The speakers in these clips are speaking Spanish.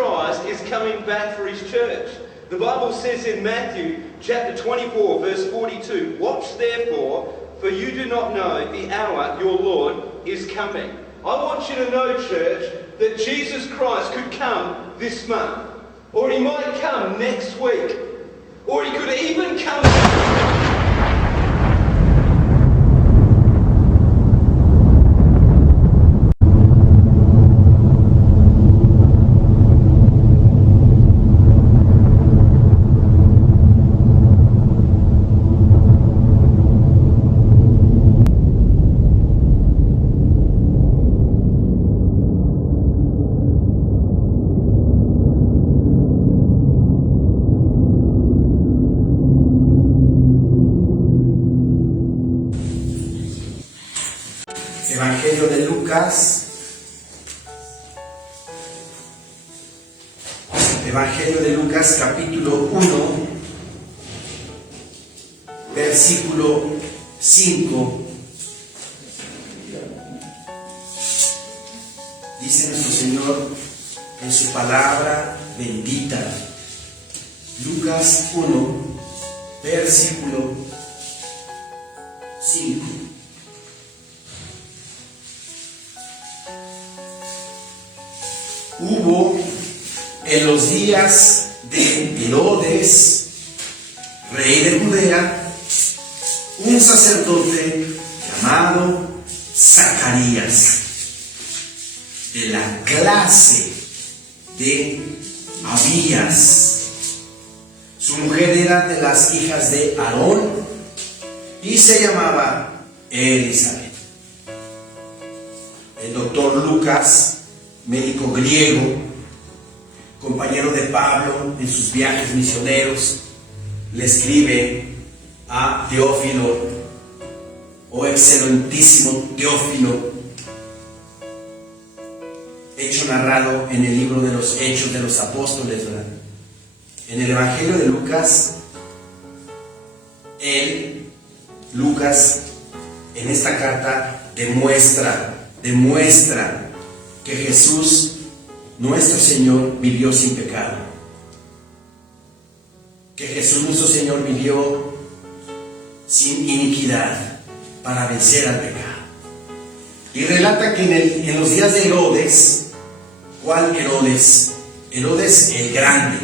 Christ is coming back for his church. The Bible says in Matthew chapter 24, verse 42, "Watch therefore, for you do not know the hour your Lord is coming." I want you to know, church, that Jesus Christ could come this month, or he might come next week, or he could even come. Evangelio de Lucas. Evangelio de Lucas, capítulo 1, versículo 5. Dice nuestro Señor en su palabra bendita. Lucas 1, versículo 5. Hubo en los días de Herodes, rey de Judea, un sacerdote llamado Zacarías, de la clase de Abías. Su mujer era de las hijas de Aarón y se llamaba Elizabeth. El doctor Lucas, médico griego, compañero de Pablo en sus viajes misioneros, le escribe a Teófilo: "Oh excelentísimo Teófilo", hecho narrado en el libro de los Hechos de los Apóstoles, ¿verdad? En el Evangelio de Lucas, Lucas, en esta carta demuestra que Jesús, nuestro Señor, vivió sin pecado. Que Jesús, nuestro Señor, vivió sin iniquidad para vencer al pecado. Y relata que en los días de Herodes, ¿cuál Herodes? Herodes el grande.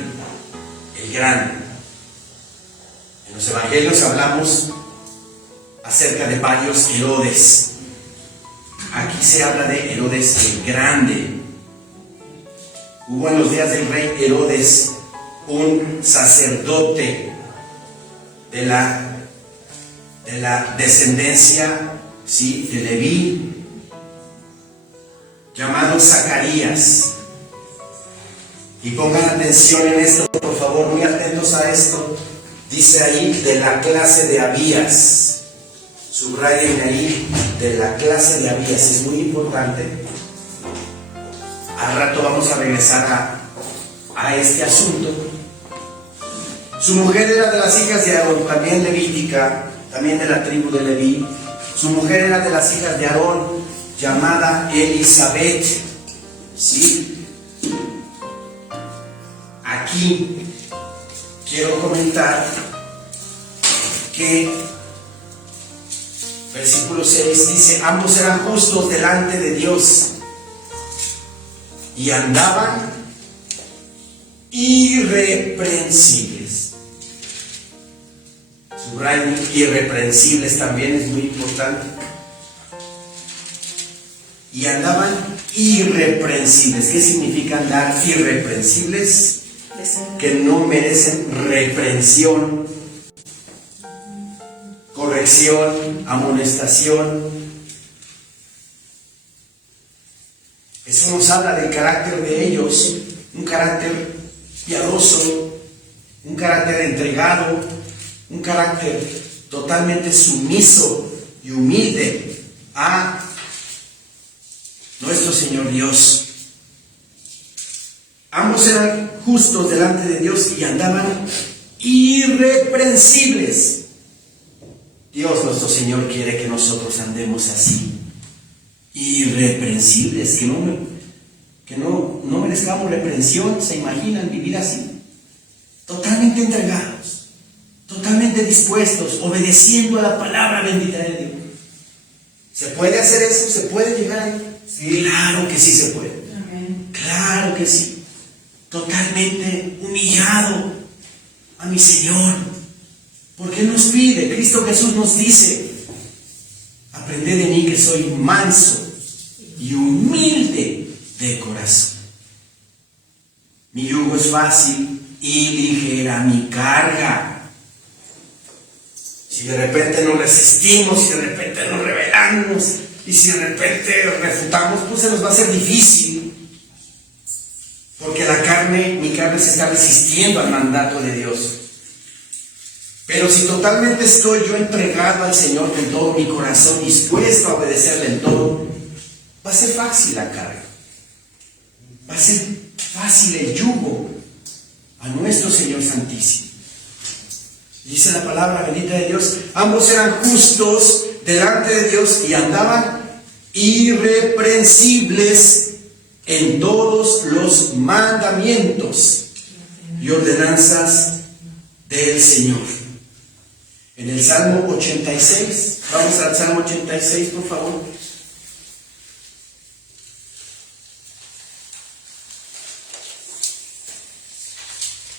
En los evangelios hablamos acerca de varios Herodes. Aquí se habla de Herodes el grande. Hubo en los días del rey Herodes un sacerdote de la descendencia, ¿sí?, de Leví, llamado Zacarías. Y pongan atención en esto, por favor, muy atentos a esto. Dice ahí, de la clase de Abías. Subrayen ahí, de la clase de Abías. Es muy importante. Al rato vamos a regresar a este asunto. Su mujer era de las hijas de Aarón, también levítica, también de la tribu de Leví. Su mujer era de las hijas de Aarón, llamada Elizabeth. ¿Sí? Aquí quiero comentar que versículo 6 dice: ambos eran justos delante de Dios y andaban irreprensibles. Subrayen, irreprensibles también es muy importante. Y andaban irreprensibles. ¿Qué significa andar irreprensibles? Que no merecen reprensión, corrección, amonestación. Eso nos habla del carácter de ellos, un carácter piadoso, un carácter entregado, un carácter totalmente sumiso y humilde a nuestro Señor Dios. Ambos eran justos delante de Dios y andaban irreprensibles. Dios nuestro Señor quiere que nosotros andemos así, irreprensibles, que que no merezcamos reprensión. ¿Se imaginan vivir así? Totalmente entregados, totalmente dispuestos, obedeciendo a la palabra bendita de Dios. ¿Se puede hacer eso? ¿Se puede llegar ahí? Sí. Claro que sí se puede. Amén. Claro que sí. Totalmente humillado a mi Señor. Porque Él nos pide, Cristo Jesús nos dice: aprended de mí que soy manso y humilde de corazón. Mi yugo es fácil y ligera mi carga. Si de repente nos resistimos, si de repente nos rebelamos y si de repente refutamos, pues se nos va a hacer difícil. Porque mi carne se está resistiendo al mandato de Dios. Pero si totalmente estoy yo entregado al Señor con todo mi corazón, dispuesto a obedecerle en todo, va a ser fácil la carga. Va a ser fácil el yugo a nuestro Señor Santísimo. Dice la palabra bendita de Dios: ambos eran justos delante de Dios y andaban irreprensibles en todos los mandamientos y ordenanzas del Señor. En el Salmo 86, vamos al Salmo 86, por favor.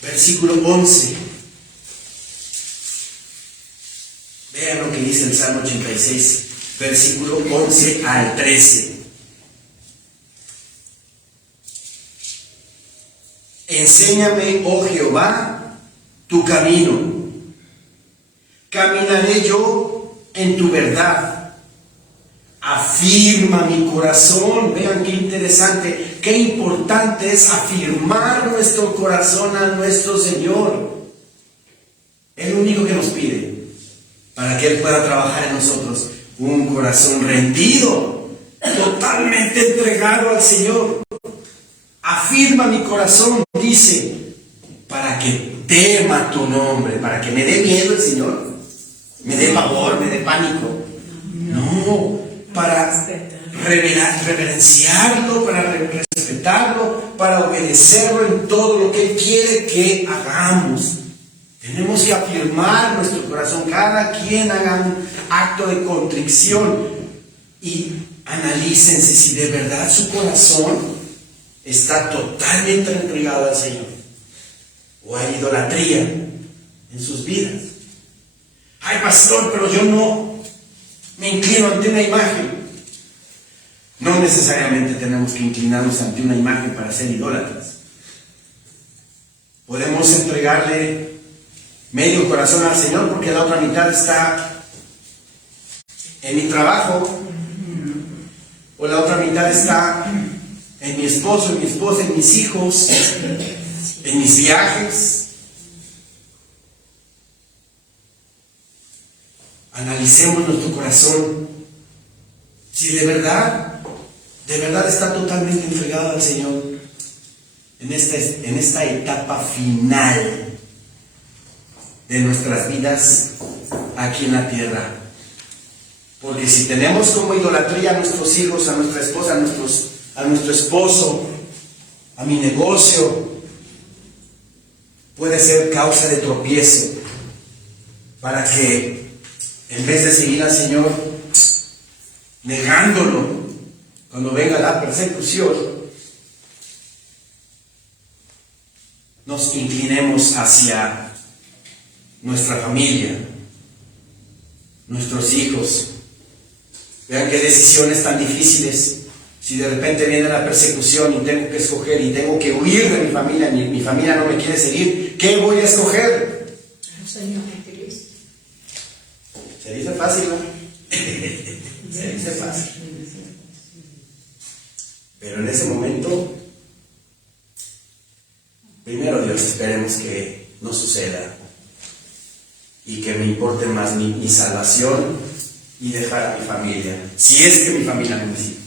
Versículo 11. Vean lo que dice el Salmo 86, versículo 11 al 13. Enséñame, oh Jehová, tu camino. Caminaré yo en tu verdad. Afirma mi corazón. Vean qué interesante, qué importante es afirmar nuestro corazón a nuestro Señor. Es lo único que nos pide, para que Él pueda trabajar en nosotros un corazón rendido, totalmente entregado al Señor. Afirma mi corazón, dice, para que tema tu nombre, para que me dé miedo el Señor, me dé pavor, me dé pánico. No, para reverenciarlo, para respetarlo, para obedecerlo en todo lo que Él quiere que hagamos. Tenemos que afirmar nuestro corazón. Cada quien haga un acto de contrición y analícense si de verdad su corazón está totalmente entregado al Señor, o hay idolatría en sus vidas. Ay, pastor, pero yo no me inclino ante una imagen. No necesariamente tenemos que inclinarnos ante una imagen para ser idólatras. Podemos entregarle medio corazón al Señor porque la otra mitad está en mi trabajo, o la otra mitad está en mi esposo, en mi esposa, en mis hijos, en mis viajes. Analicemos nuestro corazón. Si de verdad está totalmente entregado al Señor en esta etapa final de nuestras vidas aquí en la tierra. Porque si tenemos como idolatría a nuestros hijos, a nuestra esposa, a nuestro esposo, a mi negocio, puede ser causa de tropiezo para que en vez de seguir al Señor negándolo cuando venga la persecución, nos inclinemos hacia nuestra familia, nuestros hijos. Vean qué decisiones tan difíciles. Si de repente viene la persecución y tengo que escoger y tengo que huir de mi familia, mi familia no me quiere seguir, ¿qué voy a escoger? El Señor Cristo. Se dice fácil, ¿no? Se dice fácil. Pero en ese momento, primero Dios, esperemos que no suceda y que me importe más mi salvación y dejar a mi familia, si es que mi familia me sigue.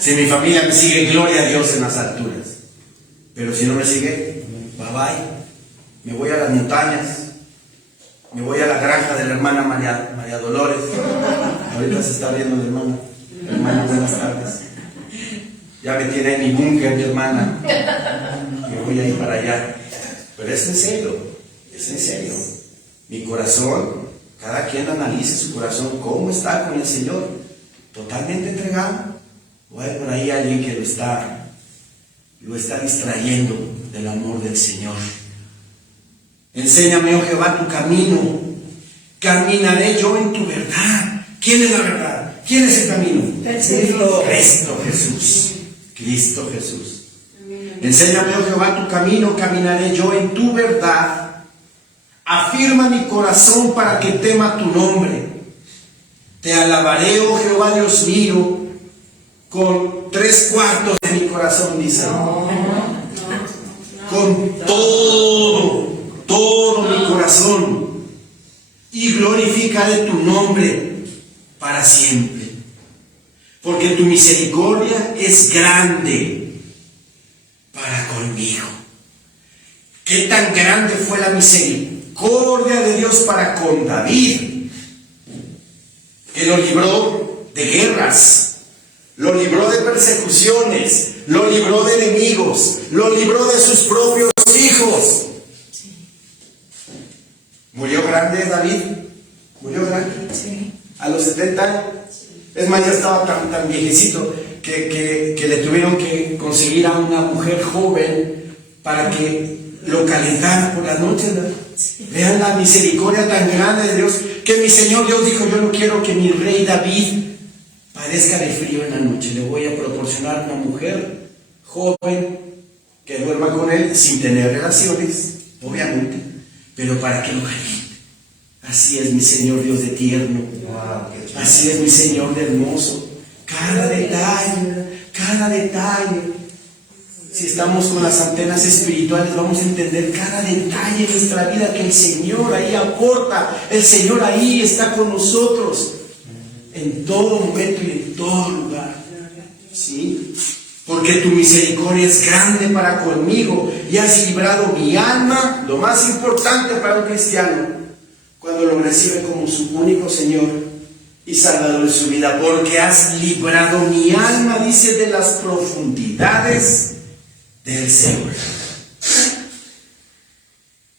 Si mi familia me sigue, gloria a Dios en las alturas. Pero si no me sigue, bye bye. Me voy a las montañas, me voy a la granja de la hermana María Dolores. Ahorita se está viendo la hermana. Hermana, buenas tardes. Ya me tiene en mi búnker, mi hermana. Yo voy a ir para allá. Pero es en serio, es en serio. Mi corazón, cada quien analice su corazón, cómo está con el Señor. Totalmente entregado. O hay por ahí alguien que lo está distrayendo del amor del Señor. Enséñame, oh Jehová, tu camino. Caminaré yo en tu verdad. ¿Quién es la verdad? ¿Quién es el camino? Cristo Jesús. Cristo Jesús. Enséñame, oh Jehová, tu camino. Caminaré yo en tu verdad. Afirma mi corazón para que tema tu nombre. Te alabaré, oh Jehová, Dios mío, con 3/4 de mi corazón, dice. Con todo mi corazón. Y glorificaré tu nombre para siempre. Porque tu misericordia es grande para conmigo. ¿Qué tan grande fue la misericordia de Dios para con David? Que lo libró de guerras, lo libró de persecuciones, lo libró de enemigos, lo libró de sus propios hijos. ¿Murió grande David? ¿Murió grande? Sí. A los 70 años. Es más, ya estaba tan viejecito que le tuvieron que conseguir a una mujer joven para que lo calentara por las noches, ¿verdad? Sí. Vean la misericordia tan grande de Dios, que mi Señor Dios dijo: yo no quiero que mi rey David padezca de frío en la noche. Le voy a proporcionar una mujer joven que duerma con él sin tener relaciones, obviamente, pero para que lo caliente. Así es mi Señor Dios de tierno. Así es mi Señor de hermoso. Cada detalle. Si estamos con las antenas espirituales, vamos a entender cada detalle de nuestra vida que el Señor ahí aporta. El Señor ahí está con nosotros en todo momento y en todo lugar. ¿Sí? Porque tu misericordia es grande para conmigo y has librado mi alma, lo más importante para un cristiano, cuando lo recibe como su único Señor y Salvador de su vida. Porque has librado mi alma, dice, de las profundidades del Señor.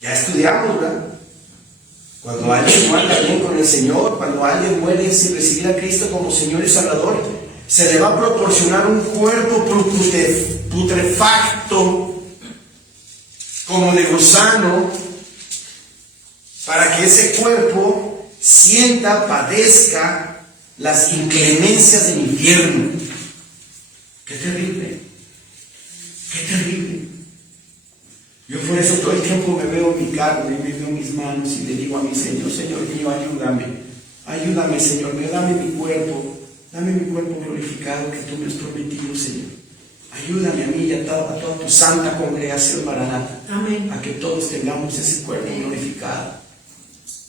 Ya estudiamos, ¿verdad? Cuando alguien no anda bien con el Señor, cuando alguien muere sin recibir a Cristo como Señor y Salvador, se le va a proporcionar un cuerpo putrefacto, como de gusano, para que ese cuerpo sienta, padezca las inclemencias del infierno. ¡Qué terrible! ¡Qué terrible! Yo por eso todo el tiempo me veo mi carne, me veo mis manos y le digo a mi Señor: Señor mío, ayúdame Señor mío, dame mi cuerpo glorificado que tú me has prometido, Señor. Ayúdame a mí y a toda tu santa congregación, Maranata, Amén, a que todos tengamos ese cuerpo glorificado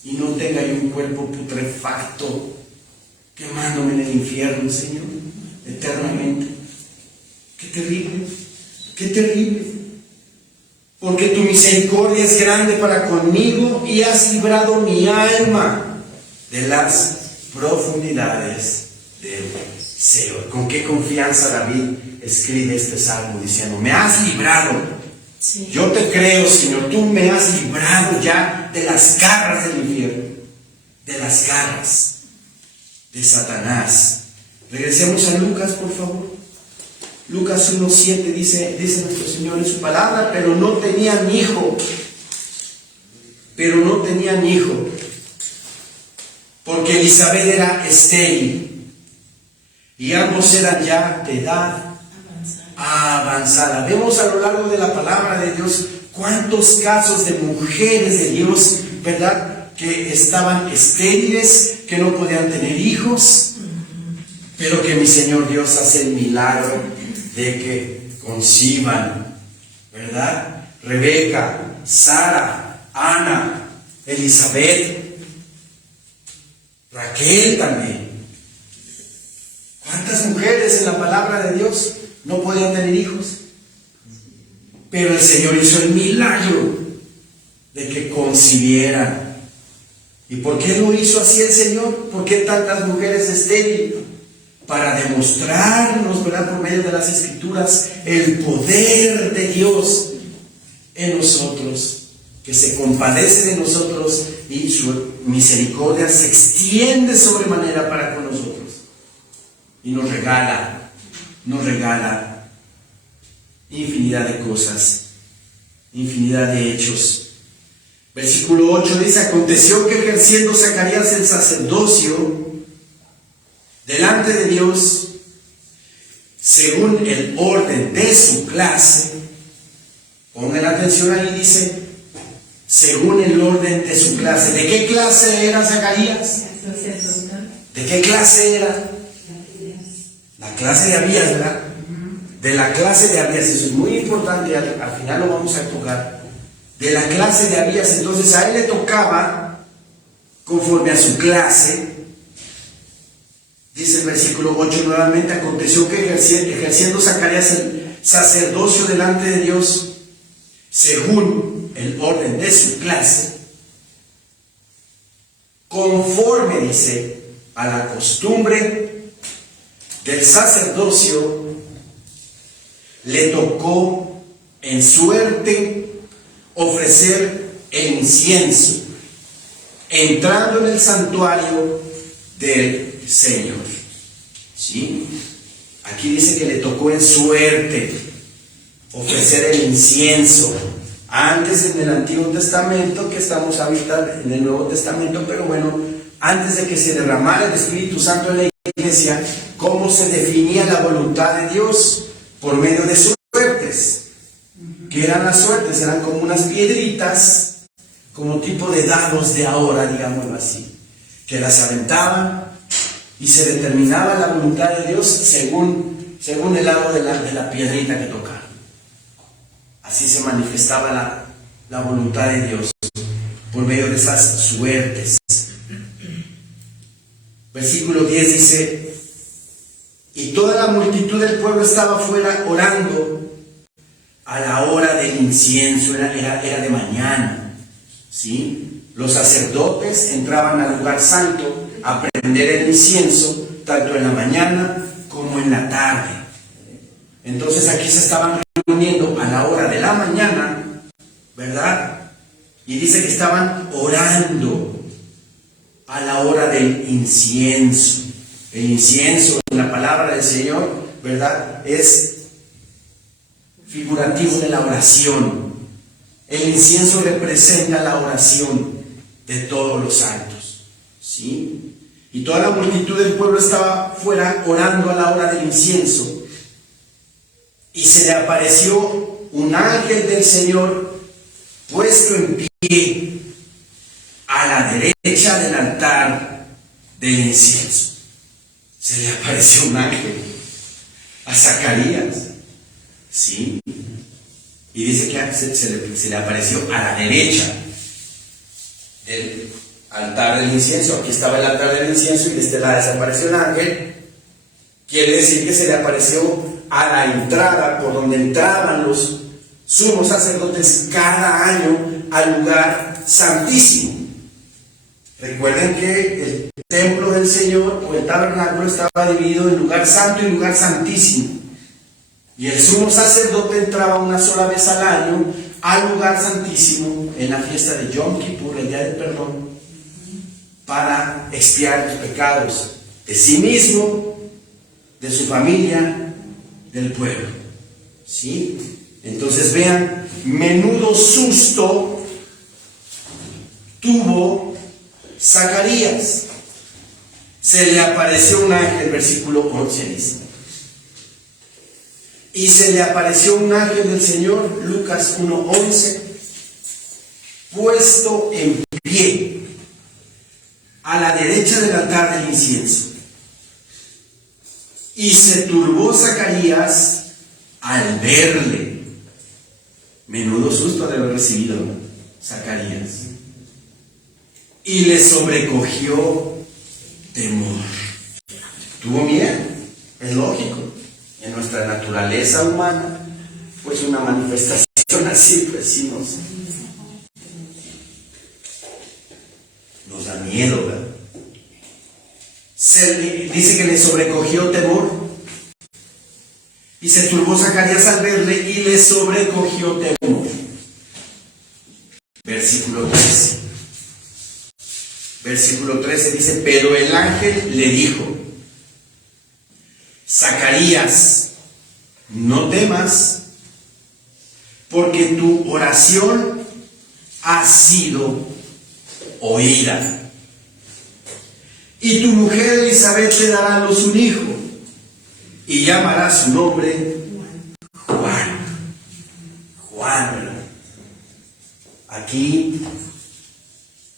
y no tenga yo un cuerpo putrefacto quemándome en el infierno, Señor, eternamente. ¡Qué terrible! ¡Qué terrible! Porque tu misericordia es grande para conmigo y has librado mi alma de las profundidades del Seol. ¿Con qué confianza David escribe este salmo diciendo: me has librado? sí. Yo te creo, Señor, tú me has librado ya de las garras del infierno, de las garras de Satanás. Regresemos a Lucas, por favor. Lucas 1:7 dice nuestro Señor en su palabra: pero no tenían hijo, porque Elizabeth era estéril y ambos eran ya de edad avanzada. Vemos a lo largo de la palabra de Dios cuántos casos de mujeres de Dios, ¿verdad?, que estaban estériles, que no podían tener hijos, pero que mi Señor Dios hace el milagro de que conciban, ¿verdad? Rebeca, Sara, Ana, Elizabeth, Raquel también. ¿Cuántas mujeres en la palabra de Dios no podían tener hijos? Pero el Señor hizo el milagro de que concibieran. ¿Y por qué lo hizo así el Señor? ¿Por qué tantas mujeres estériles? para demostrarnos, ¿verdad?, por medio de las Escrituras, el poder de Dios en nosotros, que se compadece de nosotros y su misericordia se extiende sobremanera para con nosotros. Y nos regala infinidad de cosas, infinidad de hechos. Versículo 8 dice: aconteció que ejerciendo Zacarías el sacerdocio delante de Dios, según el orden de su clase, pongan atención ahí, dice, según el orden de su clase. ¿De qué clase era Zacarías? ¿De qué clase era? La clase de Abías, ¿verdad? De la clase de Abías, eso es muy importante, al final lo vamos a tocar. De la clase de Abías, entonces a él le tocaba, conforme a su clase, dice el versículo 8 nuevamente: aconteció que ejerciendo Zacarías el sacerdocio delante de Dios, según el orden de su clase, conforme, dice, a la costumbre del sacerdocio, le tocó en suerte ofrecer el incienso, entrando en el santuario del Señor. ¿Sí? Aquí dice que le tocó en suerte ofrecer el incienso. Antes, en el Antiguo Testamento, que estamos ahorita en el Nuevo Testamento, pero bueno, antes de que se derramara el Espíritu Santo en la iglesia, ¿cómo se definía la voluntad de Dios? Por medio de suertes. ¿Qué eran las suertes? Eran como unas piedritas, como tipo de dados de ahora, digámoslo así, que las aventaban y se determinaba la voluntad de Dios según el lado de la piedrita que tocaron. Así se manifestaba la voluntad de Dios, por medio de esas suertes. Versículo 10 dice: y toda la multitud del pueblo estaba afuera orando a la hora del incienso, era de mañana, ¿sí? Los sacerdotes entraban al lugar santo a prender el incienso, tanto en la mañana como en la tarde. Entonces aquí se estaban reuniendo a la hora de la mañana, ¿verdad? Y dice que estaban orando a la hora del incienso. El incienso, en la palabra del Señor, ¿verdad?, es figurativo de la oración. El incienso representa la oración de todos los santos, ¿sí? Y toda la multitud del pueblo estaba fuera orando a la hora del incienso. Y se le apareció un ángel del Señor puesto en pie a la derecha del altar del incienso. Se le apareció un ángel a Zacarías, ¿sí? Y dice que se le apareció a la derecha del altar del incienso. Aquí estaba el altar del incienso y de este lado desapareció el ángel. Quiere decir que se le apareció a la entrada, por donde entraban los sumos sacerdotes cada año al lugar santísimo. Recuerden que el templo del Señor o el tabernáculo estaba dividido en lugar santo y lugar santísimo. Y el sumo sacerdote entraba una sola vez al año al lugar santísimo en la fiesta de Yom Kippur, el día del perdón, para expiar los pecados de sí mismo, de su familia, del pueblo. ¿Sí? Entonces vean, menudo susto tuvo Zacarías. Se le apareció un ángel, versículo 11 dice. Y se le apareció un ángel del Señor, Lucas 1:11, puesto en pie a la derecha del altar del incienso. Y se turbó Zacarías al verle. Menudo susto de haber recibido Zacarías. Y le sobrecogió temor. Tuvo miedo, es lógico. En nuestra naturaleza humana, pues una manifestación así, pues sí nos da miedo, ¿verdad? dice que le sobrecogió temor. Y se turbó Zacarías al verle y le sobrecogió temor. Versículo 13. Versículo 13 dice, pero el ángel le dijo, Zacarías, no temas, porque tu oración ha sido oída. Y tu mujer Elizabeth te dará a luz un hijo, y llamará su nombre Juan. Juan. Aquí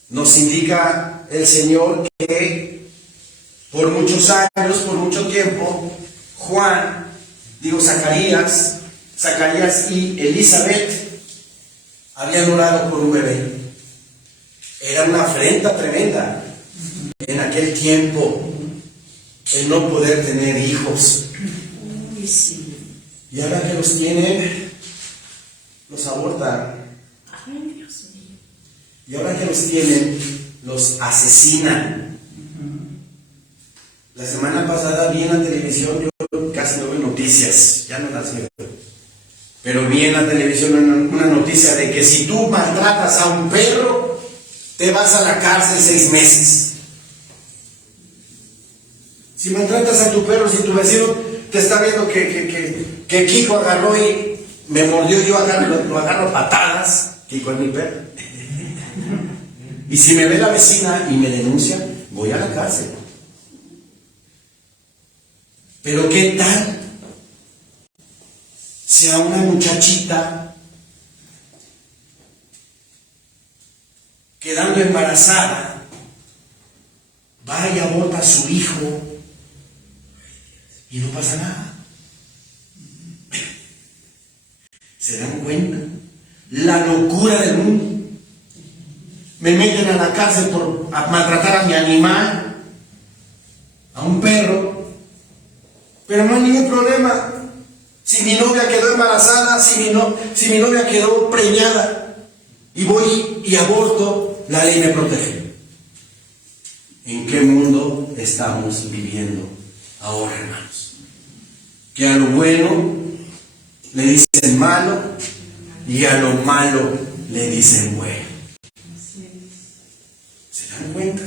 nos indica el Señor que por muchos años, por mucho tiempo, Zacarías y Elizabeth habían orado por un bebé. Era una afrenta tremenda en aquel tiempo el no poder tener hijos. Y ahora que los tienen, los abortan. Y ahora que los tienen, los asesinan. La semana pasada vi en la televisión, yo casi no veo noticias, ya no las veo, pero vi en la televisión una noticia de que si tú maltratas a un perro, te vas a la cárcel 6 meses. Si maltratas a tu perro, si tu vecino te está viendo que Kiko agarró y me mordió, yo lo agarro a patadas, Kiko es mi perro. Y si me ve la vecina y me denuncia, voy a la cárcel. Pero ¿qué tal si a una muchachita quedando embarazada va y aborta a su hijo y no pasa nada? ¿Se dan cuenta? La locura del mundo. Me meten a la cárcel por maltratar a mi animal, a un perro, pero no hay ningún problema. Si mi novia quedó embarazada, si mi novia quedó preñada y voy y aborto, la ley me protege. ¿En qué mundo estamos viviendo ahora, hermanos? Que a lo bueno le dicen malo y a lo malo le dicen bueno. ¿Se dan cuenta?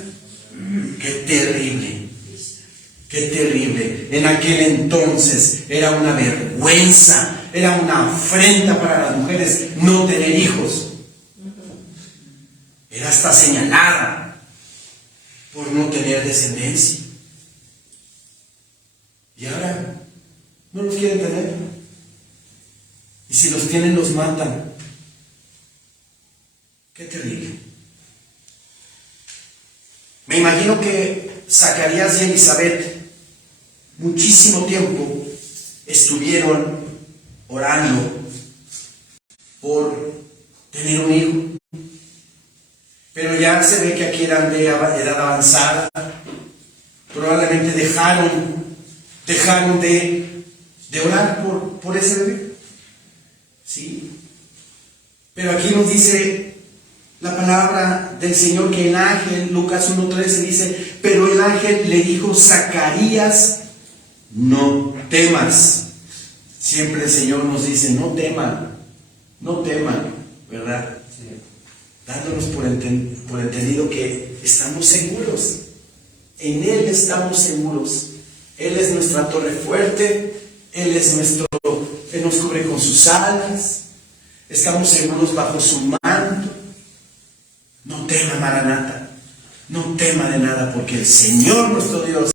¡Qué terrible! ¡Qué terrible! En aquel entonces era una vergüenza, era una afrenta para las mujeres no tener hijos. Era hasta señalada por no tener descendencia. Y ahora no los quieren tener. Y si los tienen, los matan. ¡Qué terrible! Me imagino que Zacarías y Elizabeth muchísimo tiempo estuvieron orando por tener un hijo, pero ya se ve que aquí eran de edad avanzada. Probablemente dejaron de orar por ese bebé, ¿sí? Pero aquí nos dice la palabra del Señor que el ángel, Lucas 1:13 dice, pero el ángel le dijo, Zacarías, no temas. Siempre el Señor nos dice, no teman, ¿verdad? Sí. Dándonos por entendido que estamos seguros, en Él estamos seguros. Él es nuestra torre fuerte, Él nos cubre con sus alas, estamos seguros bajo su manto. No tema, Maranata, no tema de nada, porque el Señor nuestro Dios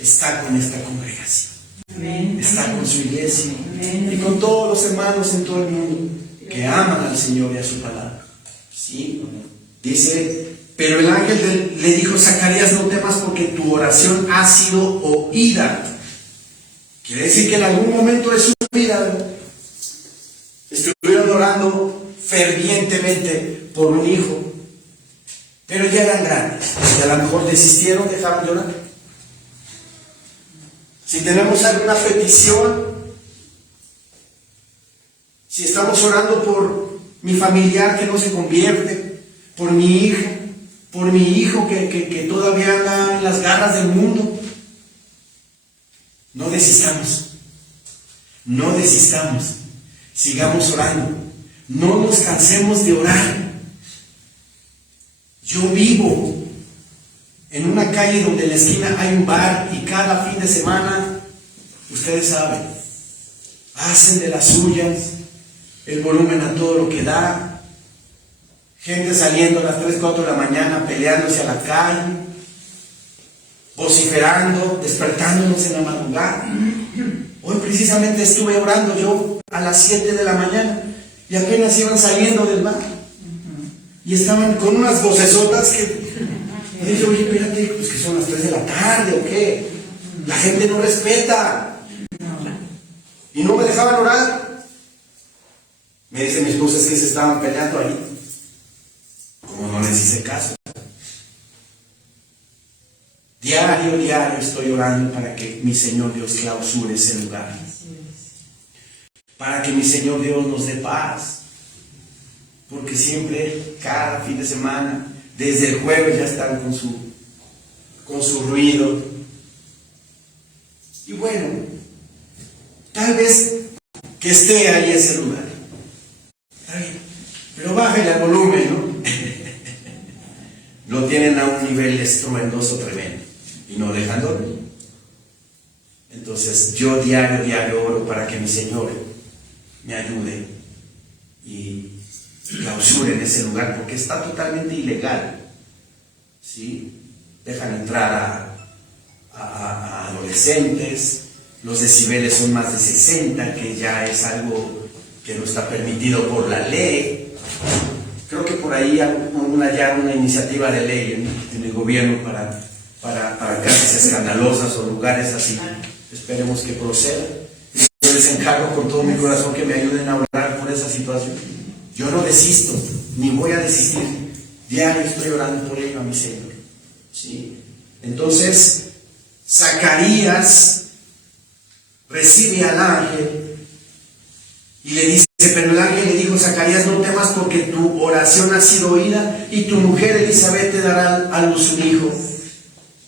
está con esta congregación. Amén. Está con su iglesia. Amén. Y con todos los hermanos en todo el mundo que aman al Señor y a su palabra. ¿Sí? Dice, pero el ángel le dijo, Zacarías, no temas porque tu oración ha sido oída. Quiere decir que en algún momento de su vida estuvieron orando fervientemente por un hijo. Pero ya eran grandes y a lo mejor desistieron, dejaron de orar. Si tenemos alguna petición, si estamos orando por mi familiar que no se convierte, por mi hija, por mi hijo que todavía anda en las garras del mundo, No desistamos. No desistamos. Sigamos orando. No nos cansemos de orar. Yo vivo en una calle donde en la esquina hay un bar y cada fin de semana, ustedes saben, hacen de las suyas, el volumen a todo lo que da, gente saliendo a las 3, 4 de la mañana peleándose a la calle, vociferando, despertándonos en la madrugada. Hoy precisamente estuve orando yo a las 7 de la mañana y apenas iban saliendo del bar y estaban con unas vocesotas que... Y dije, oye, espérate, pues que son las 3 de la tarde o qué. La gente no respeta. Y no me dejaban orar. Me dice mi esposa, es que se estaban peleando ahí. Como no les hice caso. Diario estoy orando para que mi Señor Dios clausure ese lugar. Para que mi Señor Dios nos dé paz. Porque siempre, cada fin de semana, desde el jueves ya están con su ruido. Y bueno, tal vez que esté ahí ese lugar. Está bien, pero bájale al volumen, ¿no? Lo tienen a un nivel estruendoso tremendo y no dejan dormir. Entonces yo diario oro para que mi Señor me ayude y clausure en ese lugar, porque está totalmente ilegal. ¿Sí? Dejan entrar a adolescentes, los decibeles son más de 60, que ya es algo que no está permitido por la ley. Creo que por ahí hay una iniciativa de ley en el gobierno para casas escandalosas o lugares así. Esperemos que proceda. Yo les encargo con todo mi corazón que me ayuden a orar por esa situación. Yo no desisto, ni voy a desistir. Diario estoy orando por ello a mi Señor. ¿Sí? Entonces, Zacarías recibe al ángel y le dice, pero el ángel le dijo a Zacarías, no temas porque tu oración ha sido oída y tu mujer Elizabeth te dará a luz un hijo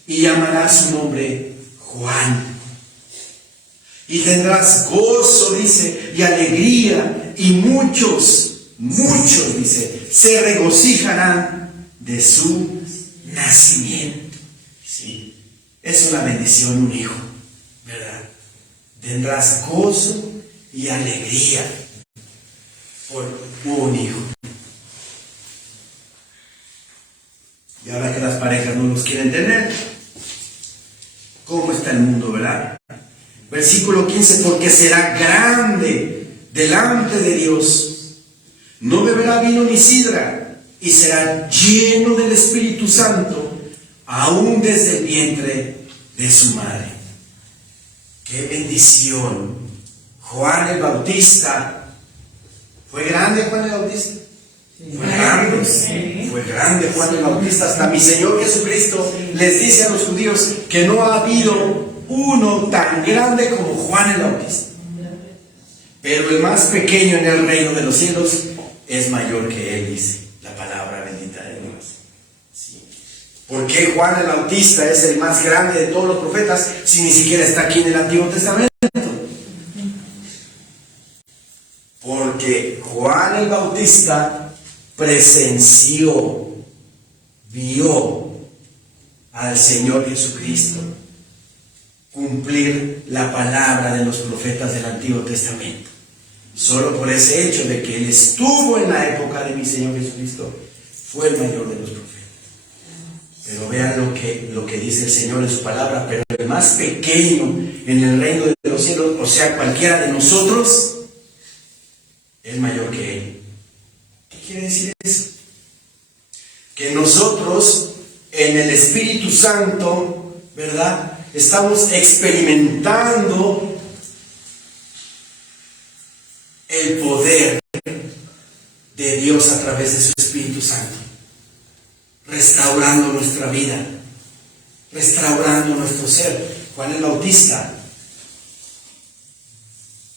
y llamará su nombre Juan. Y tendrás gozo, dice, y alegría, y muchos, dice, se regocijarán de su nacimiento. ¿Sí? Es una bendición un hijo, ¿verdad? Tendrás gozo y alegría por un hijo. Y ahora que las parejas no los quieren tener, ¿cómo está el mundo, verdad? Versículo 15, porque será grande delante de Dios, no beberá vino ni sidra, y será lleno del Espíritu Santo, aún desde el vientre de su madre. ¡Qué bendición! Juan el Bautista, ¿fue grande Juan el Bautista? Fue grande Juan el Bautista. Hasta mi Señor Jesucristo les dice a los judíos que no ha habido uno tan grande como Juan el Bautista. Pero el más pequeño en el reino de los cielos es mayor que él, dice la palabra bendita de Dios. ¿Sí? ¿Por qué Juan el Bautista es el más grande de todos los profetas si ni siquiera está aquí en el Antiguo Testamento? Porque Juan el Bautista presenció, vio al Señor Jesucristo cumplir la palabra de los profetas del Antiguo Testamento. Solo por ese hecho de que él estuvo en la época de mi Señor Jesucristo, fue el mayor de los profetas. Pero vean lo que dice el Señor en su palabra, pero el más pequeño en el reino de los cielos, o sea, cualquiera de nosotros, es mayor que él. ¿Qué quiere decir eso? Que nosotros en el Espíritu Santo, ¿verdad?, estamos experimentando el poder de Dios a través de su Espíritu Santo, restaurando nuestra vida, restaurando nuestro ser. Juan el Bautista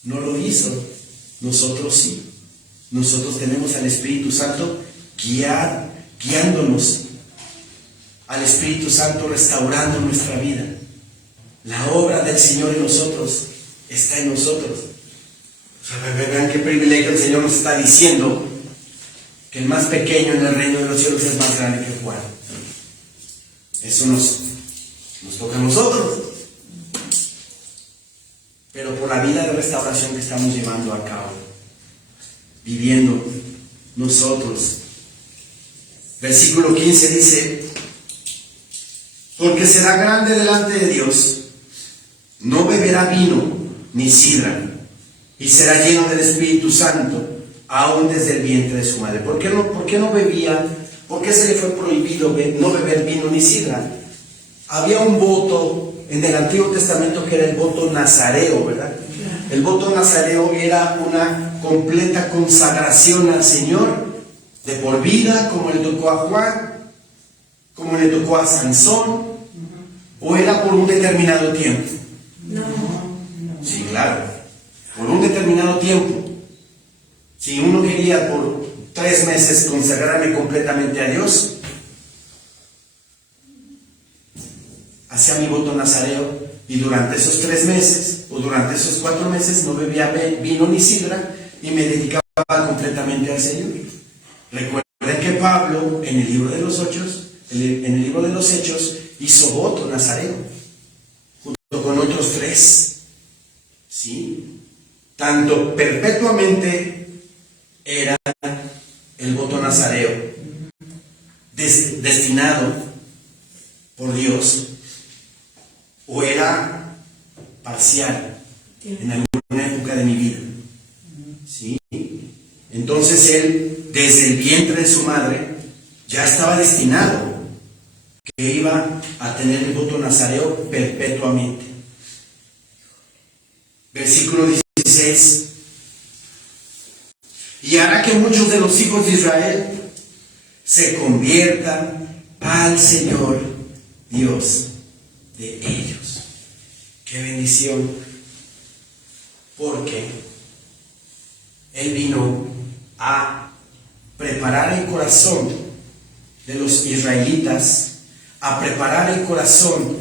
no lo hizo, nosotros sí. Nosotros tenemos al Espíritu Santo guiándonos, al Espíritu Santo restaurando nuestra vida. La obra del Señor en nosotros está en nosotros. O sea, vean qué privilegio el Señor nos está diciendo que el más pequeño en el reino de los cielos es más grande que Juan. Eso nos toca a nosotros. Pero por la vida de restauración que estamos llevando a cabo, viviendo nosotros. Versículo 15 dice: porque será grande delante de Dios, no beberá vino ni sidra, y será lleno del Espíritu Santo, aún desde el vientre de su madre. ¿Por qué no bebía? ¿Por qué se le fue prohibido no beber vino ni sidra? Había un voto en el Antiguo Testamento que era el voto nazareo, ¿verdad? El voto nazareo era una completa consagración al Señor de por vida, como le tocó a Juan, como le tocó a Sansón, o era por un determinado tiempo. No. Sí, claro, por un determinado tiempo. Si uno quería por 3 meses consagrarme completamente a Dios, hacía mi voto nazareo, y durante esos 3 meses o durante esos 4 meses no bebía vino ni sidra y me dedicaba completamente al Señor. Recuerden que Pablo en el libro de los Hechos hizo voto nazareo junto con otros 3, ¿sí? Tanto perpetuamente era el voto nazareo destinado por Dios, o era parcial en alguna época de mi vida, ¿sí? Entonces él, desde el vientre de su madre, ya estaba destinado que iba a tener el voto nazareo perpetuamente. Versículo 16: y hará que muchos de los hijos de Israel se conviertan al Señor Dios de ellos. ¡Qué bendición! Porque Él vino a preparar el corazón de los israelitas, a preparar el corazón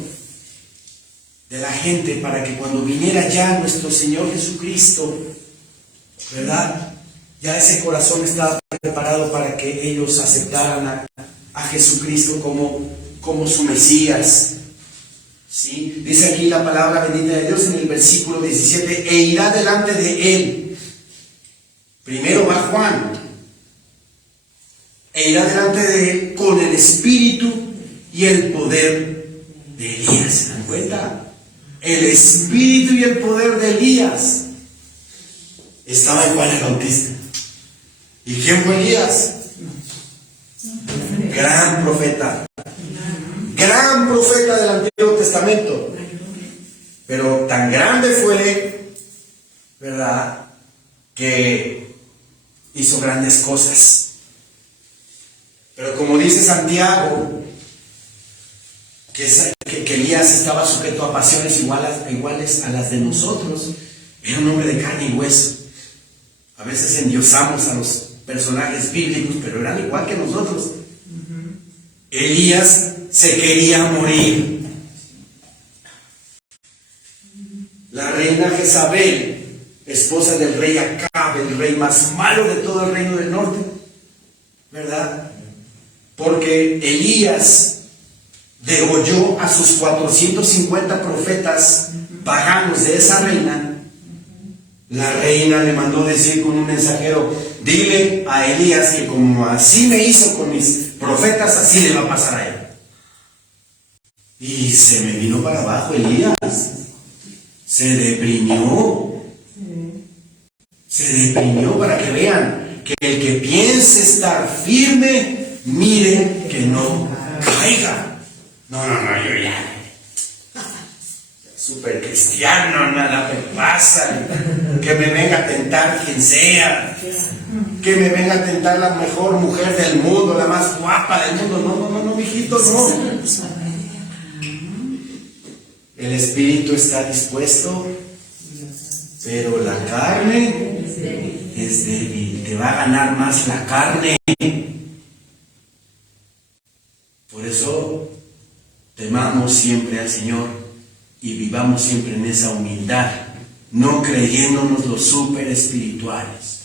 de la gente para que cuando viniera ya nuestro Señor Jesucristo, ¿verdad?, ya ese corazón estaba preparado para que ellos aceptaran a Jesucristo como su Mesías. ¿Sí? Dice aquí la palabra bendita de Dios en el versículo 17: e irá delante de él. Primero va Juan, e irá delante de él con el espíritu y el poder de Elías. ¿Se dan cuenta? El espíritu y el poder de Elías estaba en Juan el Bautista. ¿Y quién fue Elías? Gran profeta del Antiguo Testamento. Pero tan grande fue, ¿verdad?, que hizo grandes cosas. Pero como dice Santiago, que Elías estaba sujeto a pasiones iguales a las de nosotros. Era un hombre de carne y hueso. A veces endiosamos a los personajes bíblicos, pero eran igual que nosotros. Elías se quería morir. La reina Jezabel, esposa del rey Acab, el rey más malo de todo el reino del norte, ¿verdad? Porque Elías degolló a sus 450 profetas paganos de esa reina. La reina le mandó decir con un mensajero: dile a Elías que como así me hizo con mis profetas, así le va a pasar a él. Y se me vino para abajo Elías. Se deprimió para que vean que el que piense estar firme, mire que no caiga. No, yo ya super cristiano, nada me pasa, que me venga a tentar quien sea, que me venga a tentar la mejor mujer del mundo, la más guapa del mundo. No, mijito, no. El espíritu está dispuesto, pero la carne es débil. Te va a ganar más la carne. Por eso temamos siempre al Señor y vivamos siempre en esa humildad, no creyéndonos los súper espirituales,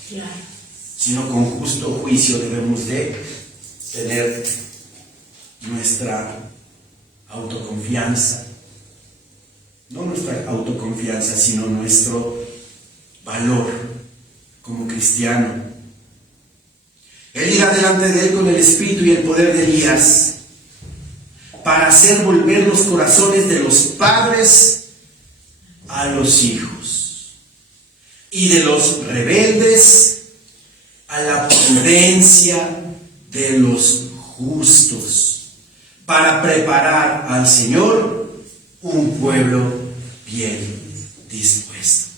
sino con justo juicio debemos de tener nuestra autoconfianza, no nuestra autoconfianza, sino nuestro valor como cristiano. Él irá delante de él con el espíritu y el poder de Elías para hacer volver los corazones de los padres a los hijos y de los rebeldes a la prudencia de los justos, para preparar al Señor un pueblo bien dispuesto.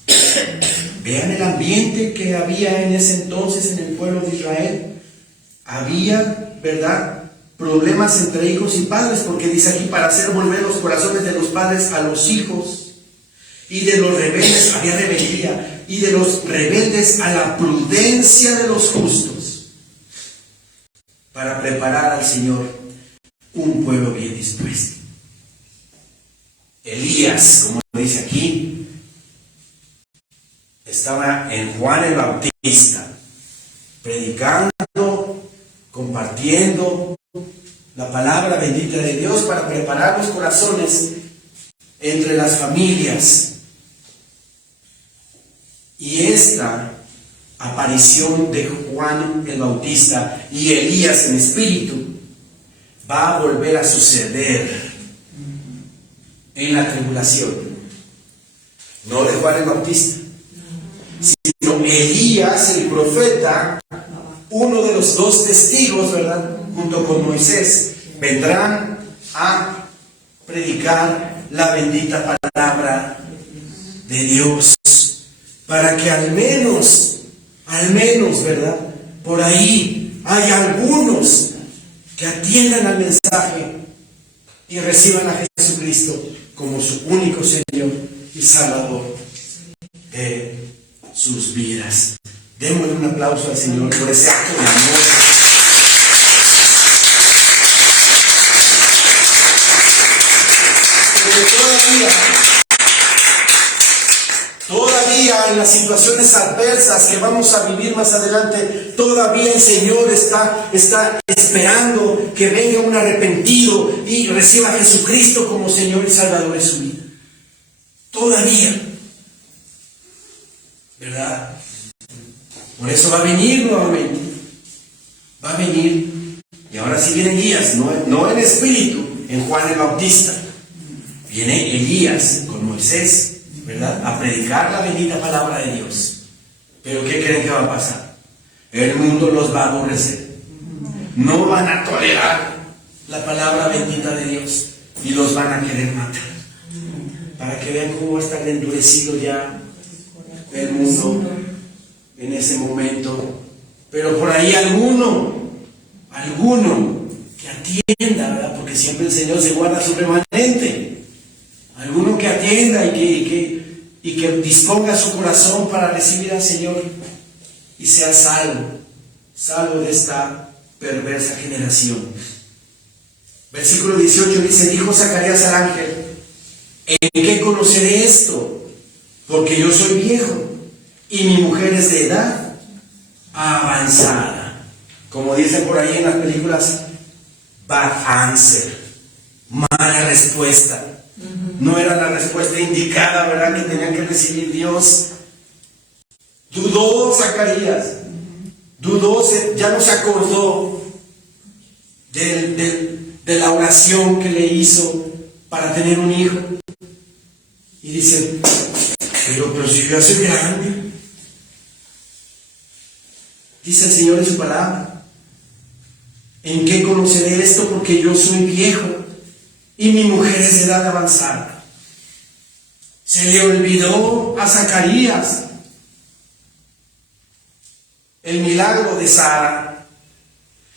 Vean el ambiente que había en ese entonces en el pueblo de Israel. Había, ¿verdad?, problemas entre hijos y padres, porque dice aquí, para hacer volver los corazones de los padres a los hijos, y de los rebeldes, había rebeldía, y de los rebeldes a la prudencia de los justos, para preparar al Señor un pueblo bien dispuesto. Elías, como dice aquí, estaba en Juan el Bautista, predicando, compartiendo la palabra bendita de Dios para preparar los corazones entre las familias. Y esta aparición de Juan el Bautista y Elías en espíritu va a volver a suceder en la tribulación. No de Juan el Bautista, sino Elías, el profeta, uno de los dos testigos, ¿verdad?, junto con Moisés, vendrán a predicar la bendita palabra de Dios, para que al menos, ¿verdad?, por ahí hay algunos que atiendan al mensaje y reciban a Jesucristo como su único Señor y Salvador de sus vidas. Démosle un aplauso al Señor por ese acto de amor. Porque todavía en las situaciones adversas que vamos a vivir más adelante, todavía el Señor está esperando que venga un arrepentido y reciba a Jesucristo como Señor y Salvador de su vida. Todavía, ¿verdad? Por eso va a venir nuevamente. Va a venir. Y ahora sí viene Elías, no en espíritu, en Juan el Bautista. Viene Elías con Moisés, ¿verdad?, a predicar la bendita palabra de Dios. Pero ¿qué creen que va a pasar? El mundo los va a aborrecer. No van a tolerar la palabra bendita de Dios y los van a querer matar. Para que vean cómo va a estar endurecido ya el mundo en ese momento. Pero por ahí alguno que atienda, ¿verdad?, porque siempre el Señor se guarda su remanente. Alguno que atienda y que disponga su corazón para recibir al Señor y sea salvo de esta perversa generación. Versículo 18 dice: dijo Zacarías al ángel: ¿en qué conoceré esto? Porque yo soy viejo y mi mujer es de edad avanzada. Como dice por ahí en las películas, bad answer, mala respuesta. No era la respuesta indicada, ¿verdad?, que tenía que recibir Dios. Dudó Zacarías, ya no se acordó de la oración que le hizo para tener un hijo. Y dice: pero si yo ya soy grande. Dice el Señor en su palabra: ¿en qué conoceré esto? Porque yo soy viejo y mi mujer es de edad avanzada. Se le olvidó a Zacarías el milagro de Sara.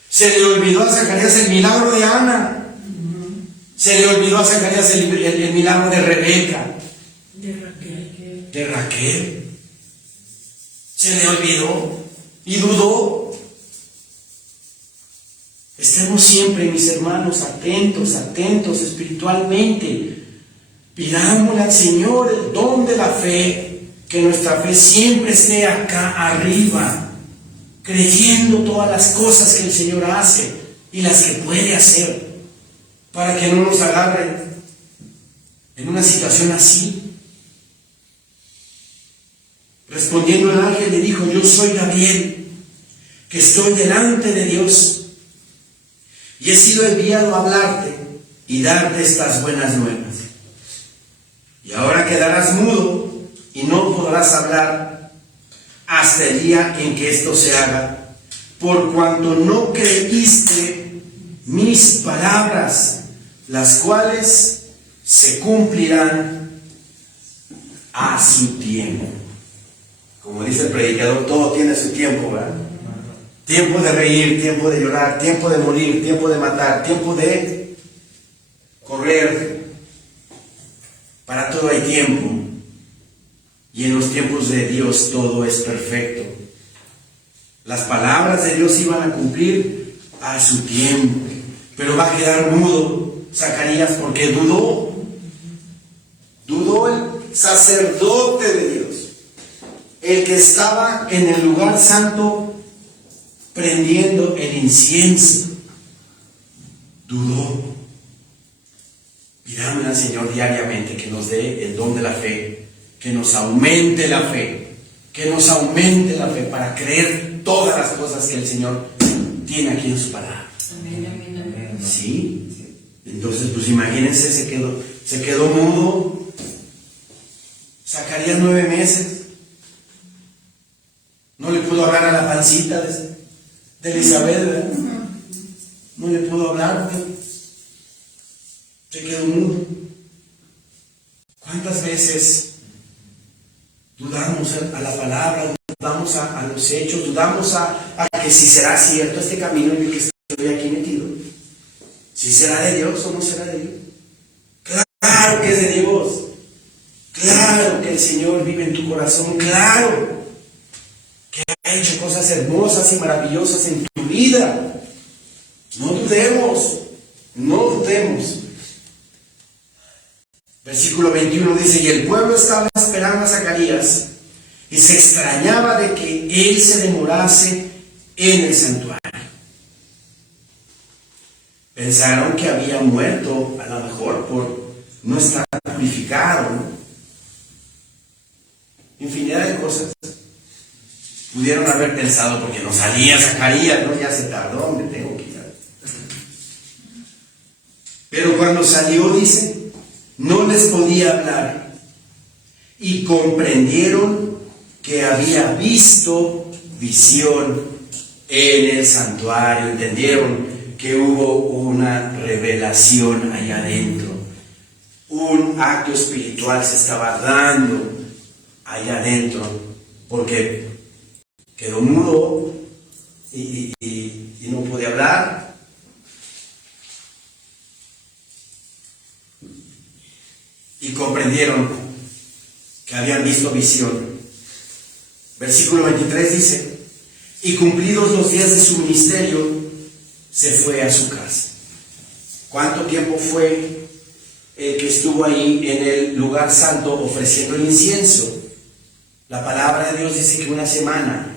Se le olvidó a Zacarías el milagro de Ana. Se le olvidó a Zacarías el milagro de Rebeca. De Raquel. Se le olvidó y dudó. Estemos siempre, mis hermanos, atentos espiritualmente Pidámosle al Señor el don de la fe, que nuestra fe siempre esté acá arriba, creyendo todas las cosas que el Señor hace y las que puede hacer, para que no nos agarre en una situación así. Respondiendo el ángel le dijo: yo soy Gabriel, que estoy delante de Dios, y he sido enviado a hablarte y darte estas buenas nuevas. Y ahora quedarás mudo y no podrás hablar hasta el día en que esto se haga, por cuanto no creíste mis palabras, las cuales se cumplirán a su tiempo. Como dice el predicador, todo tiene su tiempo, ¿verdad? Tiempo de reír, tiempo de llorar, tiempo de morir, tiempo de matar, tiempo de correr. Para todo hay tiempo. Y en los tiempos de Dios todo es perfecto. Las palabras de Dios iban a cumplir a su tiempo. Pero va a quedar mudo Zacarías porque dudó. Dudó el sacerdote de Dios, el que estaba en el lugar santo prendiendo el incienso. Dudó. Pidámosle al Señor diariamente que nos dé el don de la fe, que nos aumente la fe, que nos aumente la fe para creer todas las cosas que el Señor tiene aquí en su palabra. Amén, amén, amén. ¿Sí? Entonces, pues imagínense, se quedó mudo. Zacarías 9 meses. No le pudo hablar a la pancita de Elizabeth, ¿verdad? No le pudo hablar, ¿verdad? Se quedó mudo. ¿Cuántas veces dudamos a la palabra, dudamos a los hechos, dudamos a que si será cierto este camino en el que estoy aquí metido? ¿Si será de Dios o no será de Dios? Claro que es de Dios. Claro que el Señor vive en tu corazón. Claro que ha hecho cosas hermosas y maravillosas en tu vida. No dudemos, no dudemos. Versículo 21 dice: y el pueblo estaba esperando a Zacarías y se extrañaba de que él se demorase en el santuario. Pensaron que había muerto, a lo mejor por no estar purificado, ¿no? Infinidad de cosas pudieron haber pensado, porque no salía Zacarías, ¿no? Ya se tardó, me tengo que ir. Pero cuando salió, dice, no les podía hablar, y comprendieron que había visto visión en el santuario. Entendieron que hubo una revelación allá adentro, un acto espiritual se estaba dando allá adentro, porque quedó mudo y no pude hablar. Y comprendieron que habían visto visión. Versículo 23 dice: y cumplidos los días de su ministerio, se fue a su casa. ¿Cuánto tiempo fue el que estuvo ahí en el lugar santo ofreciendo el incienso? La palabra de Dios dice que una semana,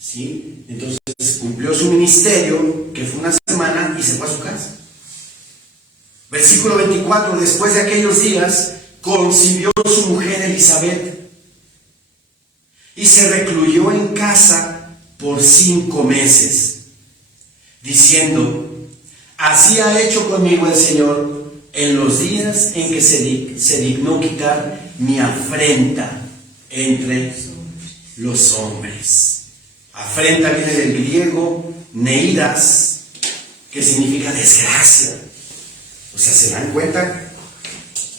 ¿sí? Entonces cumplió su ministerio, que fue una semana, y se fue a su casa. Versículo 24: después de aquellos días, concibió su mujer Elizabeth, y se recluyó en casa por 5 meses, diciendo: así ha hecho conmigo el Señor en los días en que se dignó quitar mi afrenta entre los hombres. Afrenta viene del griego neidas, que significa desgracia. O sea, ¿se dan cuenta?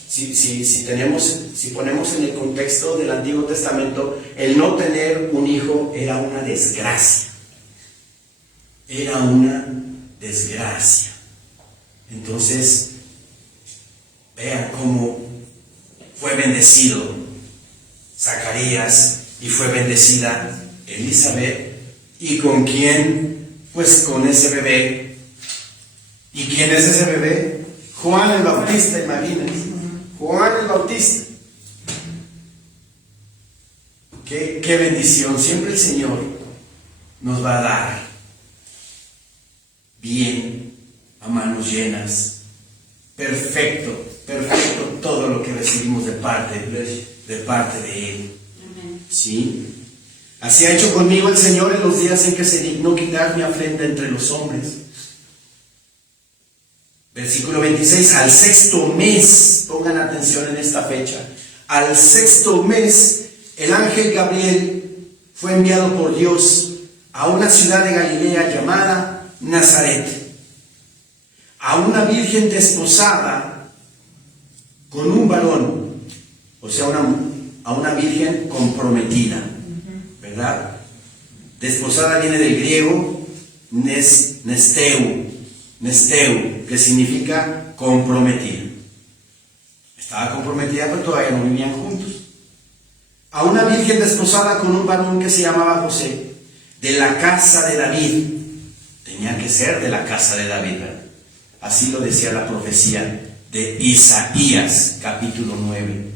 Si ponemos en el contexto del Antiguo Testamento, el no tener un hijo era una desgracia. Era una desgracia. Entonces, vean cómo fue bendecido Zacarías y fue bendecida Elizabeth. ¿Y con quién? Pues con ese bebé. ¿Y quién es ese bebé? Juan el Bautista, imagínense. Juan el Bautista. Qué bendición. Siempre el Señor nos va a dar bien, a manos llenas. Perfecto, perfecto todo lo que recibimos de parte de Él. ¿Sí? Así ha hecho conmigo el Señor en los días en que se dignó quitar mi afrenta entre los hombres. Versículo 26, al sexto mes, pongan atención en esta fecha, al sexto mes, el ángel Gabriel fue enviado por Dios a una ciudad de Galilea llamada Nazaret, a una virgen desposada con un varón, o sea, a una virgen comprometida, ¿verdad? Desposada viene del griego nesteu, que significa comprometida. Estaba comprometida, pero todavía no vivían juntos. A una virgen desposada con un varón que se llamaba José, de la casa de David. Tenía que ser de la casa de David, ¿verdad? Así lo decía la profecía de Isaías, capítulo 9.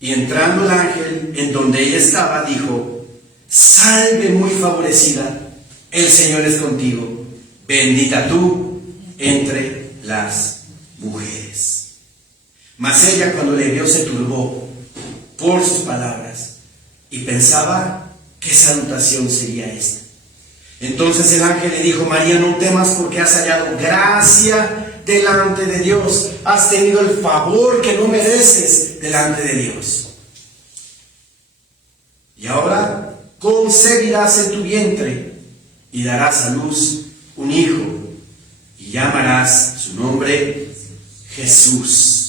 Y entrando el ángel en donde ella estaba, dijo: salve muy favorecida, el Señor es contigo, bendita tú entre las mujeres. Mas ella, cuando le vio, se turbó por sus palabras y pensaba qué salutación sería esta. Entonces el ángel le dijo: María, no temas, porque has hallado gracia delante de Dios. Has tenido el favor que no mereces delante de Dios. Y ahora concebirás en tu vientre y darás a luz un hijo, y llamarás su nombre Jesús.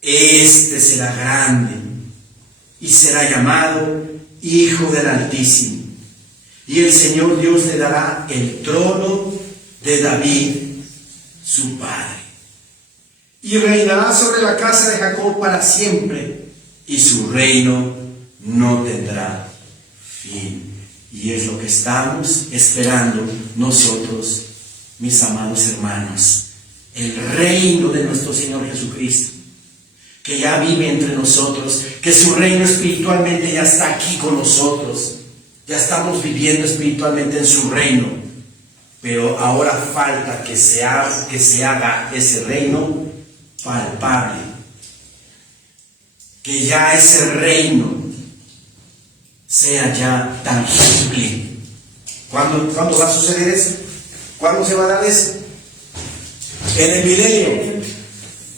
Este será grande y será llamado Hijo del Altísimo. Y el Señor Dios le dará el trono de David, su padre. Y reinará sobre la casa de Jacob para siempre, y su reino no tendrá fin. Y es lo que estamos esperando nosotros, mis amados hermanos. El reino de nuestro Señor Jesucristo, que ya vive entre nosotros, que su reino espiritualmente ya está aquí con nosotros. Ya estamos viviendo espiritualmente en su reino, pero ahora falta que se haga ese reino palpable, que ya ese reino sea ya tangible. ¿Cuándo va a suceder eso? ¿Cuándo se va a dar eso? En el milenio.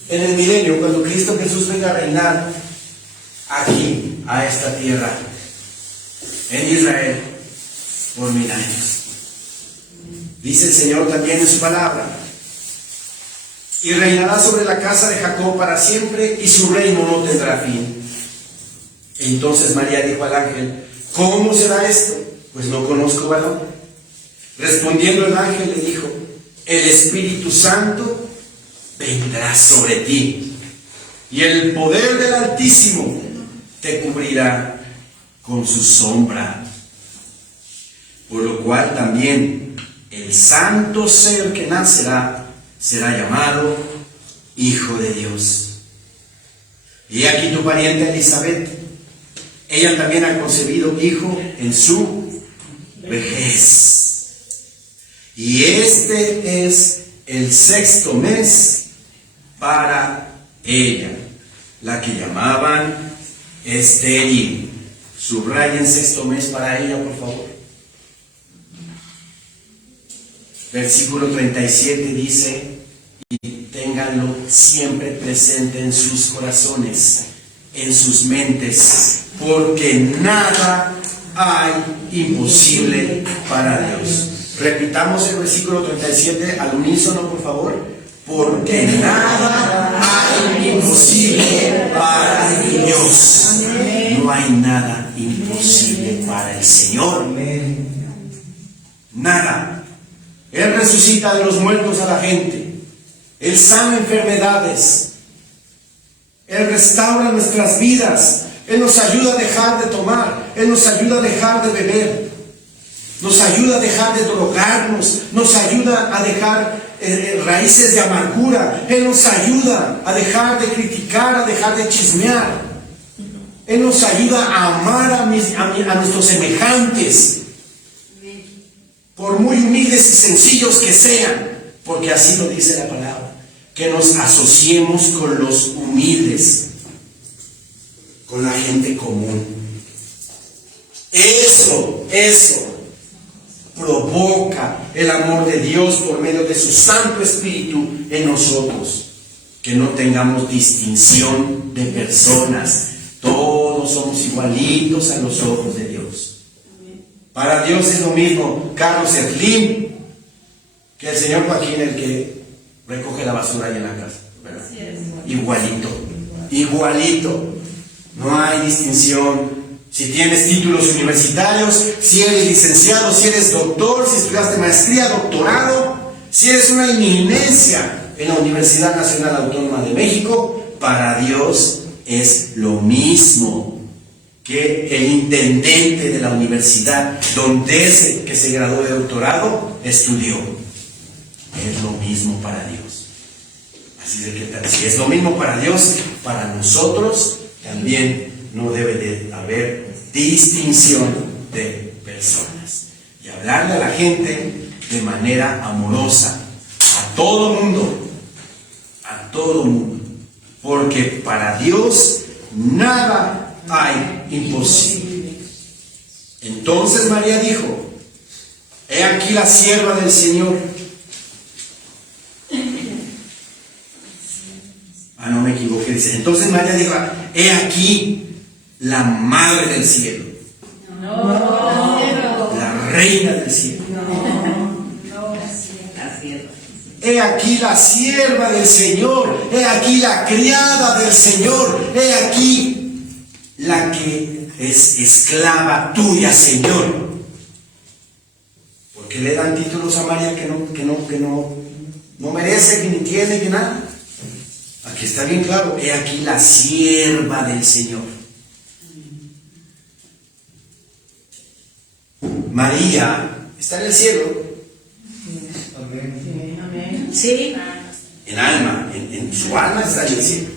En el milenio, cuando Cristo Jesús venga a reinar aquí, a esta tierra, en Israel, por 1000 años. Dice el Señor también en su palabra: y reinará sobre la casa de Jacob para siempre, y su reino no tendrá fin. Entonces María dijo al ángel: ¿cómo será esto? Pues no conozco varón. Respondiendo el ángel le dijo: el Espíritu Santo vendrá sobre ti, y el poder del Altísimo te cubrirá con su sombra. Por lo cual también el santo ser que nacerá será llamado Hijo de Dios. Y aquí tu pariente Elizabeth, ella también ha concebido hijo en su vejez. Y este es el 6º mes para ella, la que llamaban estéril. Subrayen 6º mes para ella, por favor. Versículo 37 dice: y ténganlo siempre presente en sus corazones, en sus mentes, porque nada hay imposible para Dios. Repitamos el versículo 37 al unísono, por favor. Porque nada hay imposible para Dios. No hay nada imposible para el Señor. Nada. Él resucita de los muertos a la gente. Él sana enfermedades. Él restaura nuestras vidas. Él nos ayuda a dejar de tomar. Él nos ayuda a dejar de beber. nos ayuda a dejar de drogarnos, nos ayuda a dejar raíces de amargura. Él nos ayuda a dejar de criticar, a dejar de chismear. Él nos ayuda a amar a nuestros semejantes, por muy humildes y sencillos que sean, porque así lo dice la palabra, que nos asociemos con los humildes, con la gente común. Eso provoca el amor de Dios por medio de su Santo Espíritu en nosotros. Que no tengamos distinción de personas. Todos somos igualitos a los ojos de Dios. Para Dios es lo mismo Carlos Slim que el señor Joaquín, el que recoge la basura ahí en la casa, ¿verdad? Igualito. No hay distinción. Si tienes títulos universitarios, si eres licenciado, si eres doctor, si estudiaste maestría, doctorado, si eres una eminencia en la Universidad Nacional Autónoma de México, para Dios es lo mismo que el intendente de la universidad donde ese que se graduó de doctorado estudió. Es lo mismo para Dios. Así de que si es lo mismo para Dios, para nosotros también no debe de haber distinción de personas. Y hablarle a la gente de manera amorosa, a todo mundo, porque para Dios nada hay imposible. Entonces María dijo: he aquí la sierva del Señor. No me equivoqué, dice. Entonces María dijo: he aquí la madre del cielo, la reina del cielo. He aquí la sierva del Señor, he aquí la criada del Señor, he aquí la que es esclava tuya, Señor. Porque le dan títulos a María que no merece, que ni tiene, que nada. Aquí está bien claro: he aquí la sierva del Señor. María está en el cielo. Amén. Sí. En alma, en su alma está en el cielo.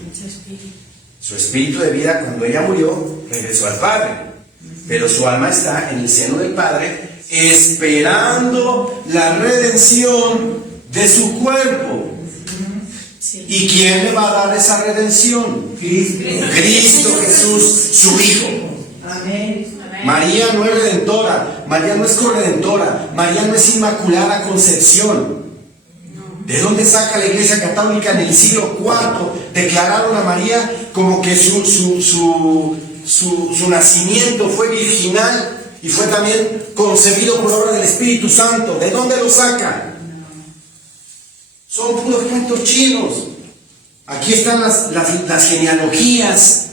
Su espíritu de vida, cuando ella murió, regresó al Padre. Pero su alma está en el seno del Padre, esperando la redención de su cuerpo. Sí. ¿Y quién le va a dar esa redención? Cristo Jesús, su Hijo. Amén. María no es redentora, María no es corredentora, María no es inmaculada concepción. ¿De dónde saca la Iglesia Católica en el siglo IV? Declararon a María como que su nacimiento fue virginal y fue también concebido por obra del Espíritu Santo. ¿De dónde lo sacan? Son puros cuentos chinos. Aquí están las genealogías.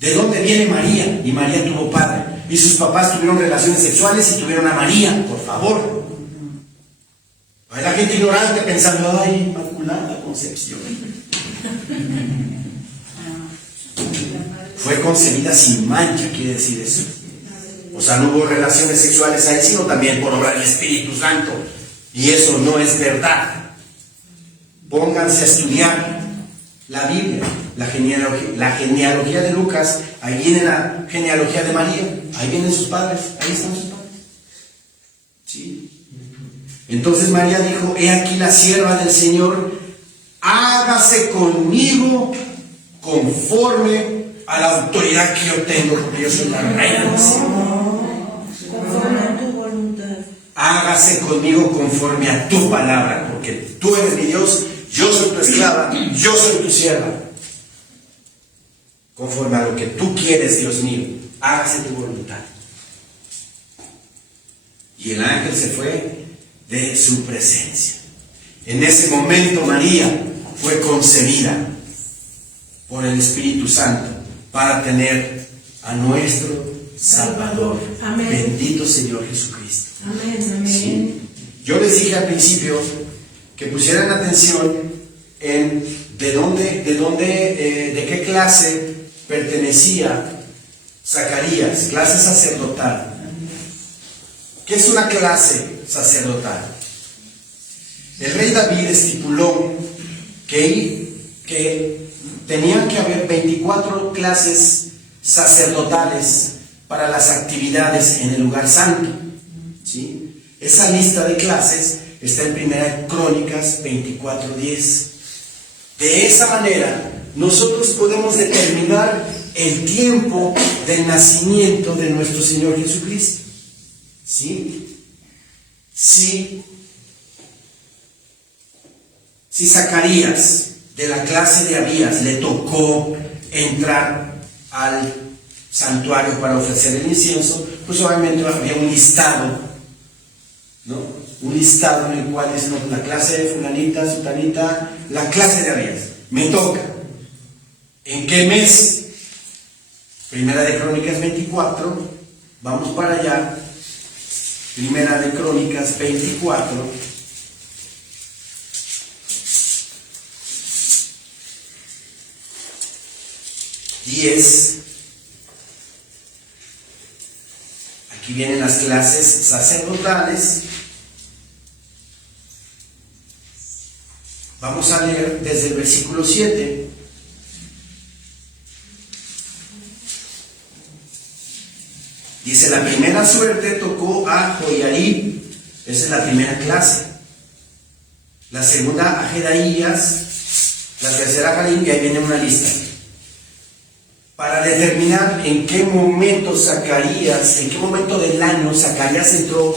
¿De dónde viene María? Y María tuvo padre. Y sus papás tuvieron relaciones sexuales y tuvieron a María, por favor. Hay la gente ignorante pensando: ay, inmaculada concepción. Fue concebida sin mancha, quiere decir eso. O sea, no hubo relaciones sexuales ahí, sino también por obra del Espíritu Santo. Y eso no es verdad. Pónganse a estudiar la Biblia, la genealogía de Lucas. Ahí viene la genealogía de María. Ahí vienen sus padres. Ahí están sus padres. ¿Sí? Entonces María dijo: he aquí la sierva del Señor, hágase conmigo conforme a la autoridad que yo tengo, porque yo soy la reina del cielo. Conforme a tu voluntad. Hágase conmigo conforme a tu palabra, porque tú eres mi Dios, yo soy tu esclava, yo soy tu sierva. Conforme a lo que tú quieres, Dios mío, hágase tu voluntad. Y el ángel se fue de su presencia. En ese momento María fue concebida por el Espíritu Santo para tener a nuestro Salvador. Amén. Bendito Señor Jesucristo. Amén. Sí. Yo les dije al principio que pusieran atención en de qué clase pertenecía Zacarías, clase sacerdotal. ¿Qué es una clase sacerdotal? El rey David estipuló que tenían que haber 24 clases sacerdotales para las actividades en el lugar santo, ¿sí? Esa lista de clases está en 1 Crónicas 24:10. De esa manera, nosotros podemos determinar el tiempo del nacimiento de nuestro Señor Jesucristo, ¿sí? Si Zacarías, de la clase de Abías, le tocó entrar al santuario para ofrecer el incienso, pues obviamente había un listado, ¿no? Un listado en el cual dice, no, la clase de fulanita, sutanita, la clase de Abías, me toca. ¿En qué mes? 1 Crónicas 24, vamos para allá. 1 Crónicas 24. 10. Aquí vienen las clases sacerdotales. Vamos a leer desde el versículo 7. Dice, la primera suerte tocó a Joiarib, esa es la primera clase. La segunda a Jedaías, la tercera a Harim, y ahí viene una lista. Para determinar en qué momento Zacarías, en qué momento del año Zacarías entró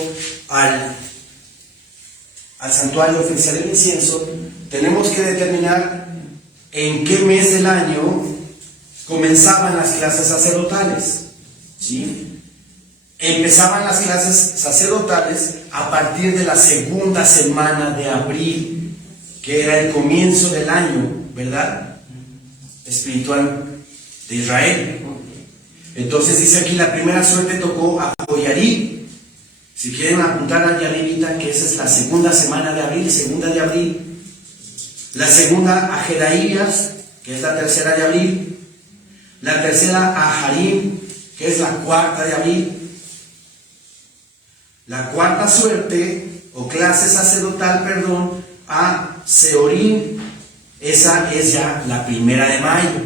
al santuario a ofrecer el incienso, tenemos que determinar en qué mes del año comenzaban las clases sacerdotales, ¿sí? Empezaban las clases sacerdotales a partir de la segunda semana de abril, que era el comienzo del año, ¿verdad? Espiritual de Israel. Entonces dice aquí, la primera suerte tocó a Joiarib. Si quieren apuntar a Yaribita, que esa es la segunda semana de abril, segunda de abril. La segunda a Jedaías, que es la tercera de abril. La tercera a Harim, que es la cuarta de abril. La cuarta suerte, o clase sacerdotal, perdón, a Seorim, esa es ya la 1 de mayo.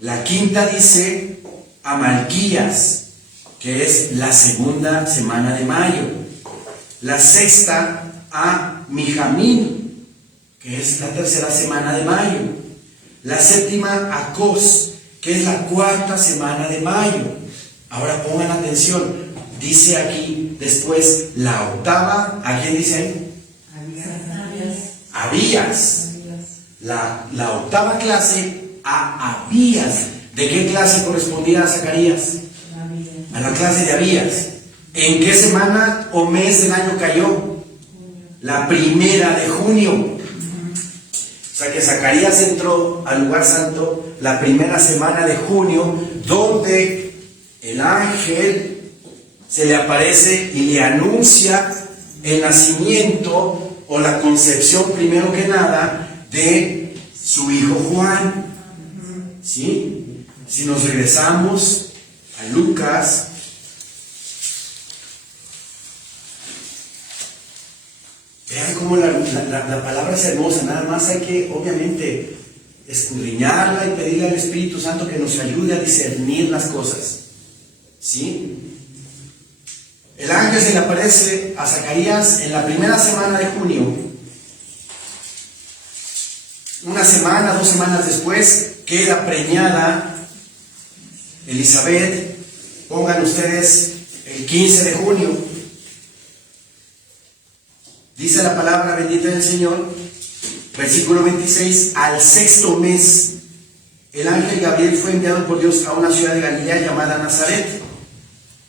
La quinta dice a Malquías, que es la segunda semana de mayo. La sexta a Mijamín, que es la tercera semana de mayo. La séptima a Cos, que es la cuarta semana de mayo. Ahora pongan atención, dice aquí después la octava, ¿a quién dice ahí? Abías. La octava clase a Abías. ¿De qué clase correspondía a Zacarías? A la clase de Abías. ¿En qué semana o mes del año cayó? La 1 de junio. O sea que Zacarías entró al lugar santo la primera semana de junio, donde el ángel se le aparece y le anuncia el nacimiento o la concepción, primero que nada, de su hijo Juan. ¿Sí? Si nos regresamos a Lucas, vean cómo la palabra es hermosa, nada más hay que obviamente escudriñarla y pedirle al Espíritu Santo que nos ayude a discernir las cosas. ¿Sí? El ángel se le aparece a Zacarías en la primera semana de junio. Una semana, 2 semanas después, queda preñada Elizabeth. Pongan ustedes el 15 de junio. Dice la palabra bendita del Señor, versículo 26, al 6º mes, el ángel Gabriel fue enviado por Dios a una ciudad de Galilea llamada Nazaret,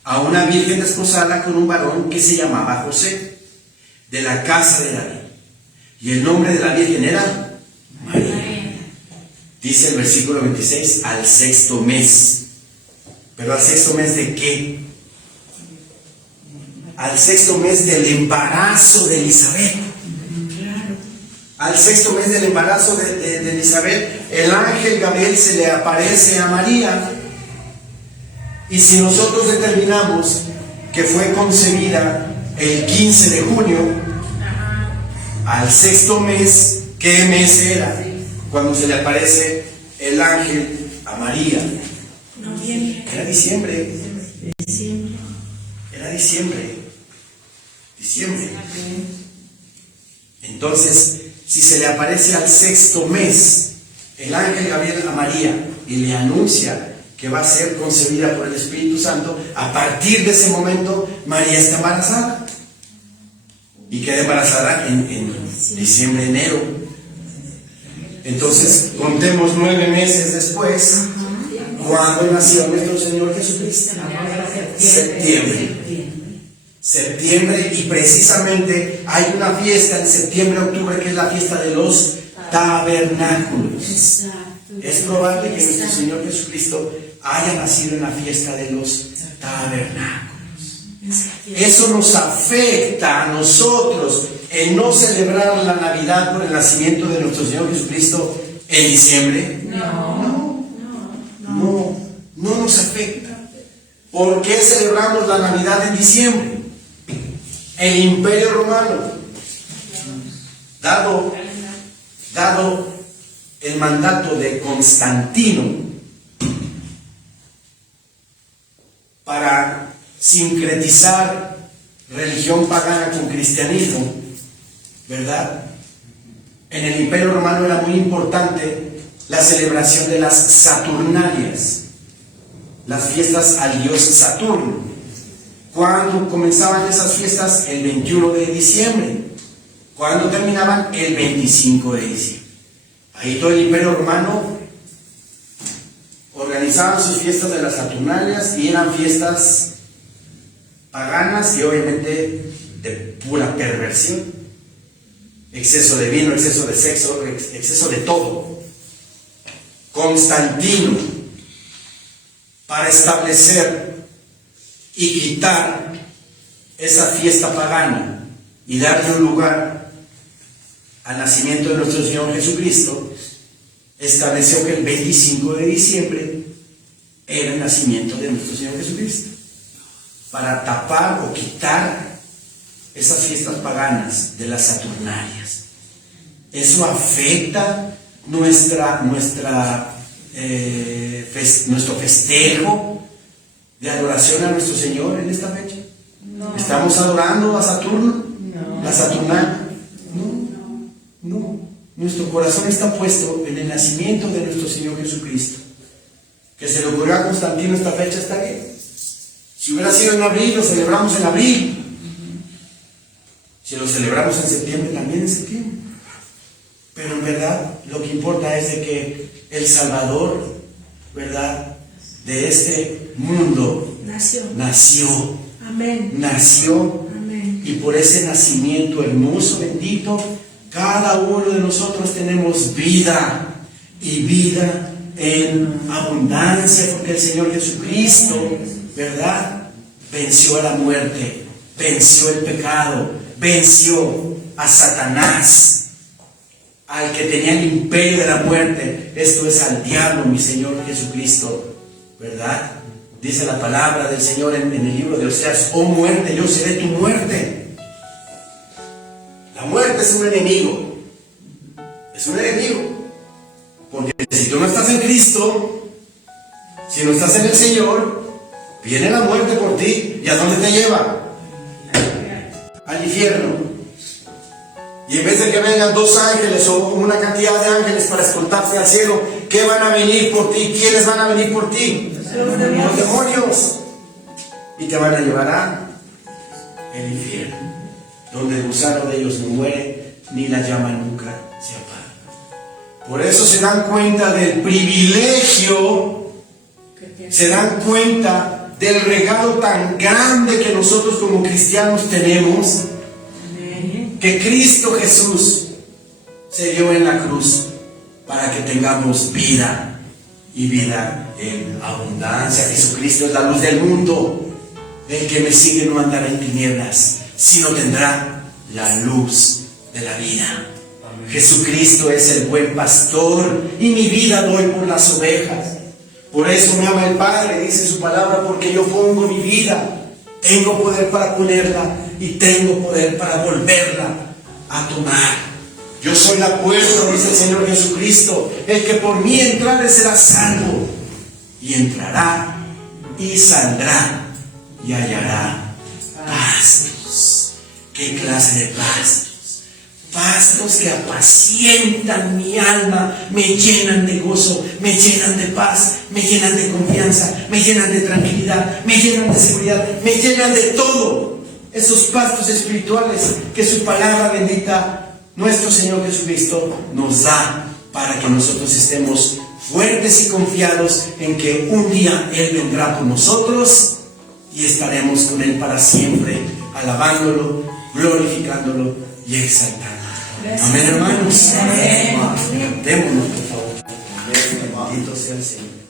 a una virgen desposada con un varón que se llamaba José, de la casa de David. Y el nombre de la virgen era María. Dice el versículo 26, al 6º mes. ¿Pero al 6º mes de qué? Al 6º mes del embarazo de Elizabeth. Al 6º mes del embarazo de Elizabeth, el ángel Gabriel se le aparece a María. Y si nosotros determinamos que fue concebida el 15 de junio, al 6º mes. ¿Qué mes era? Cuando se le aparece el ángel a María. Era diciembre. Era diciembre. Entonces, si se le aparece al 6º mes el ángel Gabriel a María y le anuncia que va a ser concebida por el Espíritu Santo, a partir de ese momento María está embarazada y queda embarazada en diciembre, enero. Entonces contemos 9 meses después, cuando nació nuestro Señor Jesucristo. Septiembre, y precisamente hay una fiesta en septiembre, octubre, que es la fiesta de los tabernáculos. Es probable que nuestro Señor Jesucristo haya nacido en la fiesta de los tabernáculos. Eso nos afecta a nosotros en no celebrar la Navidad por el nacimiento de nuestro Señor Jesucristo en diciembre. No nos afecta. ¿Por qué celebramos la Navidad en diciembre? El Imperio Romano, dado el mandato de Constantino para sincretizar religión pagana con cristianismo, ¿verdad? En el Imperio Romano era muy importante la celebración de las Saturnalias, las fiestas al dios Saturno. ¿Cuándo comenzaban esas fiestas? El 21 de diciembre. ¿Cuándo terminaban? El 25 de diciembre. Ahí todo el Imperio Romano organizaban sus fiestas de las Saturnalias y eran fiestas paganas y obviamente de pura perversión. Exceso de vino, exceso de sexo, exceso de todo. Constantino, para establecer y quitar esa fiesta pagana y darle un lugar al nacimiento de nuestro Señor Jesucristo, estableció que el 25 de diciembre era el nacimiento de nuestro Señor Jesucristo, para tapar o quitar esas fiestas paganas de las Saturnalias. Eso afecta nuestro festejo de adoración a nuestro Señor en esta fecha. ¿Estamos adorando a Saturno? ¿La Saturnalia? No. Nuestro corazón está puesto en el nacimiento de nuestro Señor Jesucristo. Que se le ocurrió a Constantino esta fecha, está bien. Si hubiera sido en abril, lo celebramos en abril. Si lo celebramos en septiembre, también en septiembre. Pero en verdad, lo que importa es de que el Salvador, ¿verdad?, de este mundo nació. Amén. Nació. Amén. Y por ese nacimiento hermoso, bendito, cada uno de nosotros tenemos vida, y vida en abundancia, porque el Señor Jesucristo, ¿verdad?, venció a la muerte, venció el pecado, venció a Satanás, al que tenía el imperio de la muerte. Esto es al diablo, mi Señor Jesucristo, ¿verdad? Dice la palabra del Señor en el libro de Oseas: oh muerte, yo seré tu muerte. La muerte es un enemigo. Es un enemigo. Porque si tú no estás en Cristo, si no estás en el Señor, viene la muerte por ti. ¿Y a dónde te lleva? Al infierno. Y en vez de que vengan 2 ángeles o una cantidad de ángeles para escoltarte al cielo, ¿qué van a venir por ti? ¿Quiénes van a venir por ti? Los demonios. Y te van a llevar al infierno, donde el gusano de ellos no muere, ni la llama nunca se apaga. Por eso se dan cuenta del privilegio, se dan cuenta del regalo tan grande que nosotros como cristianos tenemos, que Cristo Jesús se dio en la cruz para que tengamos vida, y vida en abundancia. Jesucristo es la luz del mundo. El que me sigue no andará en tinieblas, sino tendrá la luz de la vida. Jesucristo es el buen pastor, y mi vida doy por las ovejas. Por eso me ama el Padre, dice su palabra, porque yo pongo mi vida tengo poder para ponerla y tengo poder para volverla a tomar. Yo soy la puerta, dice el Señor Jesucristo. El que por mí entrare será salvo, y entrará y saldrá y hallará pastos. ¿Qué clase de pastos? Pastos que apacientan mi alma, me llenan de gozo, me llenan de paz, me llenan de confianza, me llenan de tranquilidad, me llenan de seguridad, me llenan de todo. Esos pastos espirituales que su palabra bendita, nuestro Señor Jesucristo, nos da para que nosotros estemos fuertes y confiados en que un día Él vendrá por nosotros y estaremos con Él para siempre, alabándolo, glorificándolo y exaltándolo. Amén, hermanos. Amén. Démonos, por favor. Bendito sea el Señor.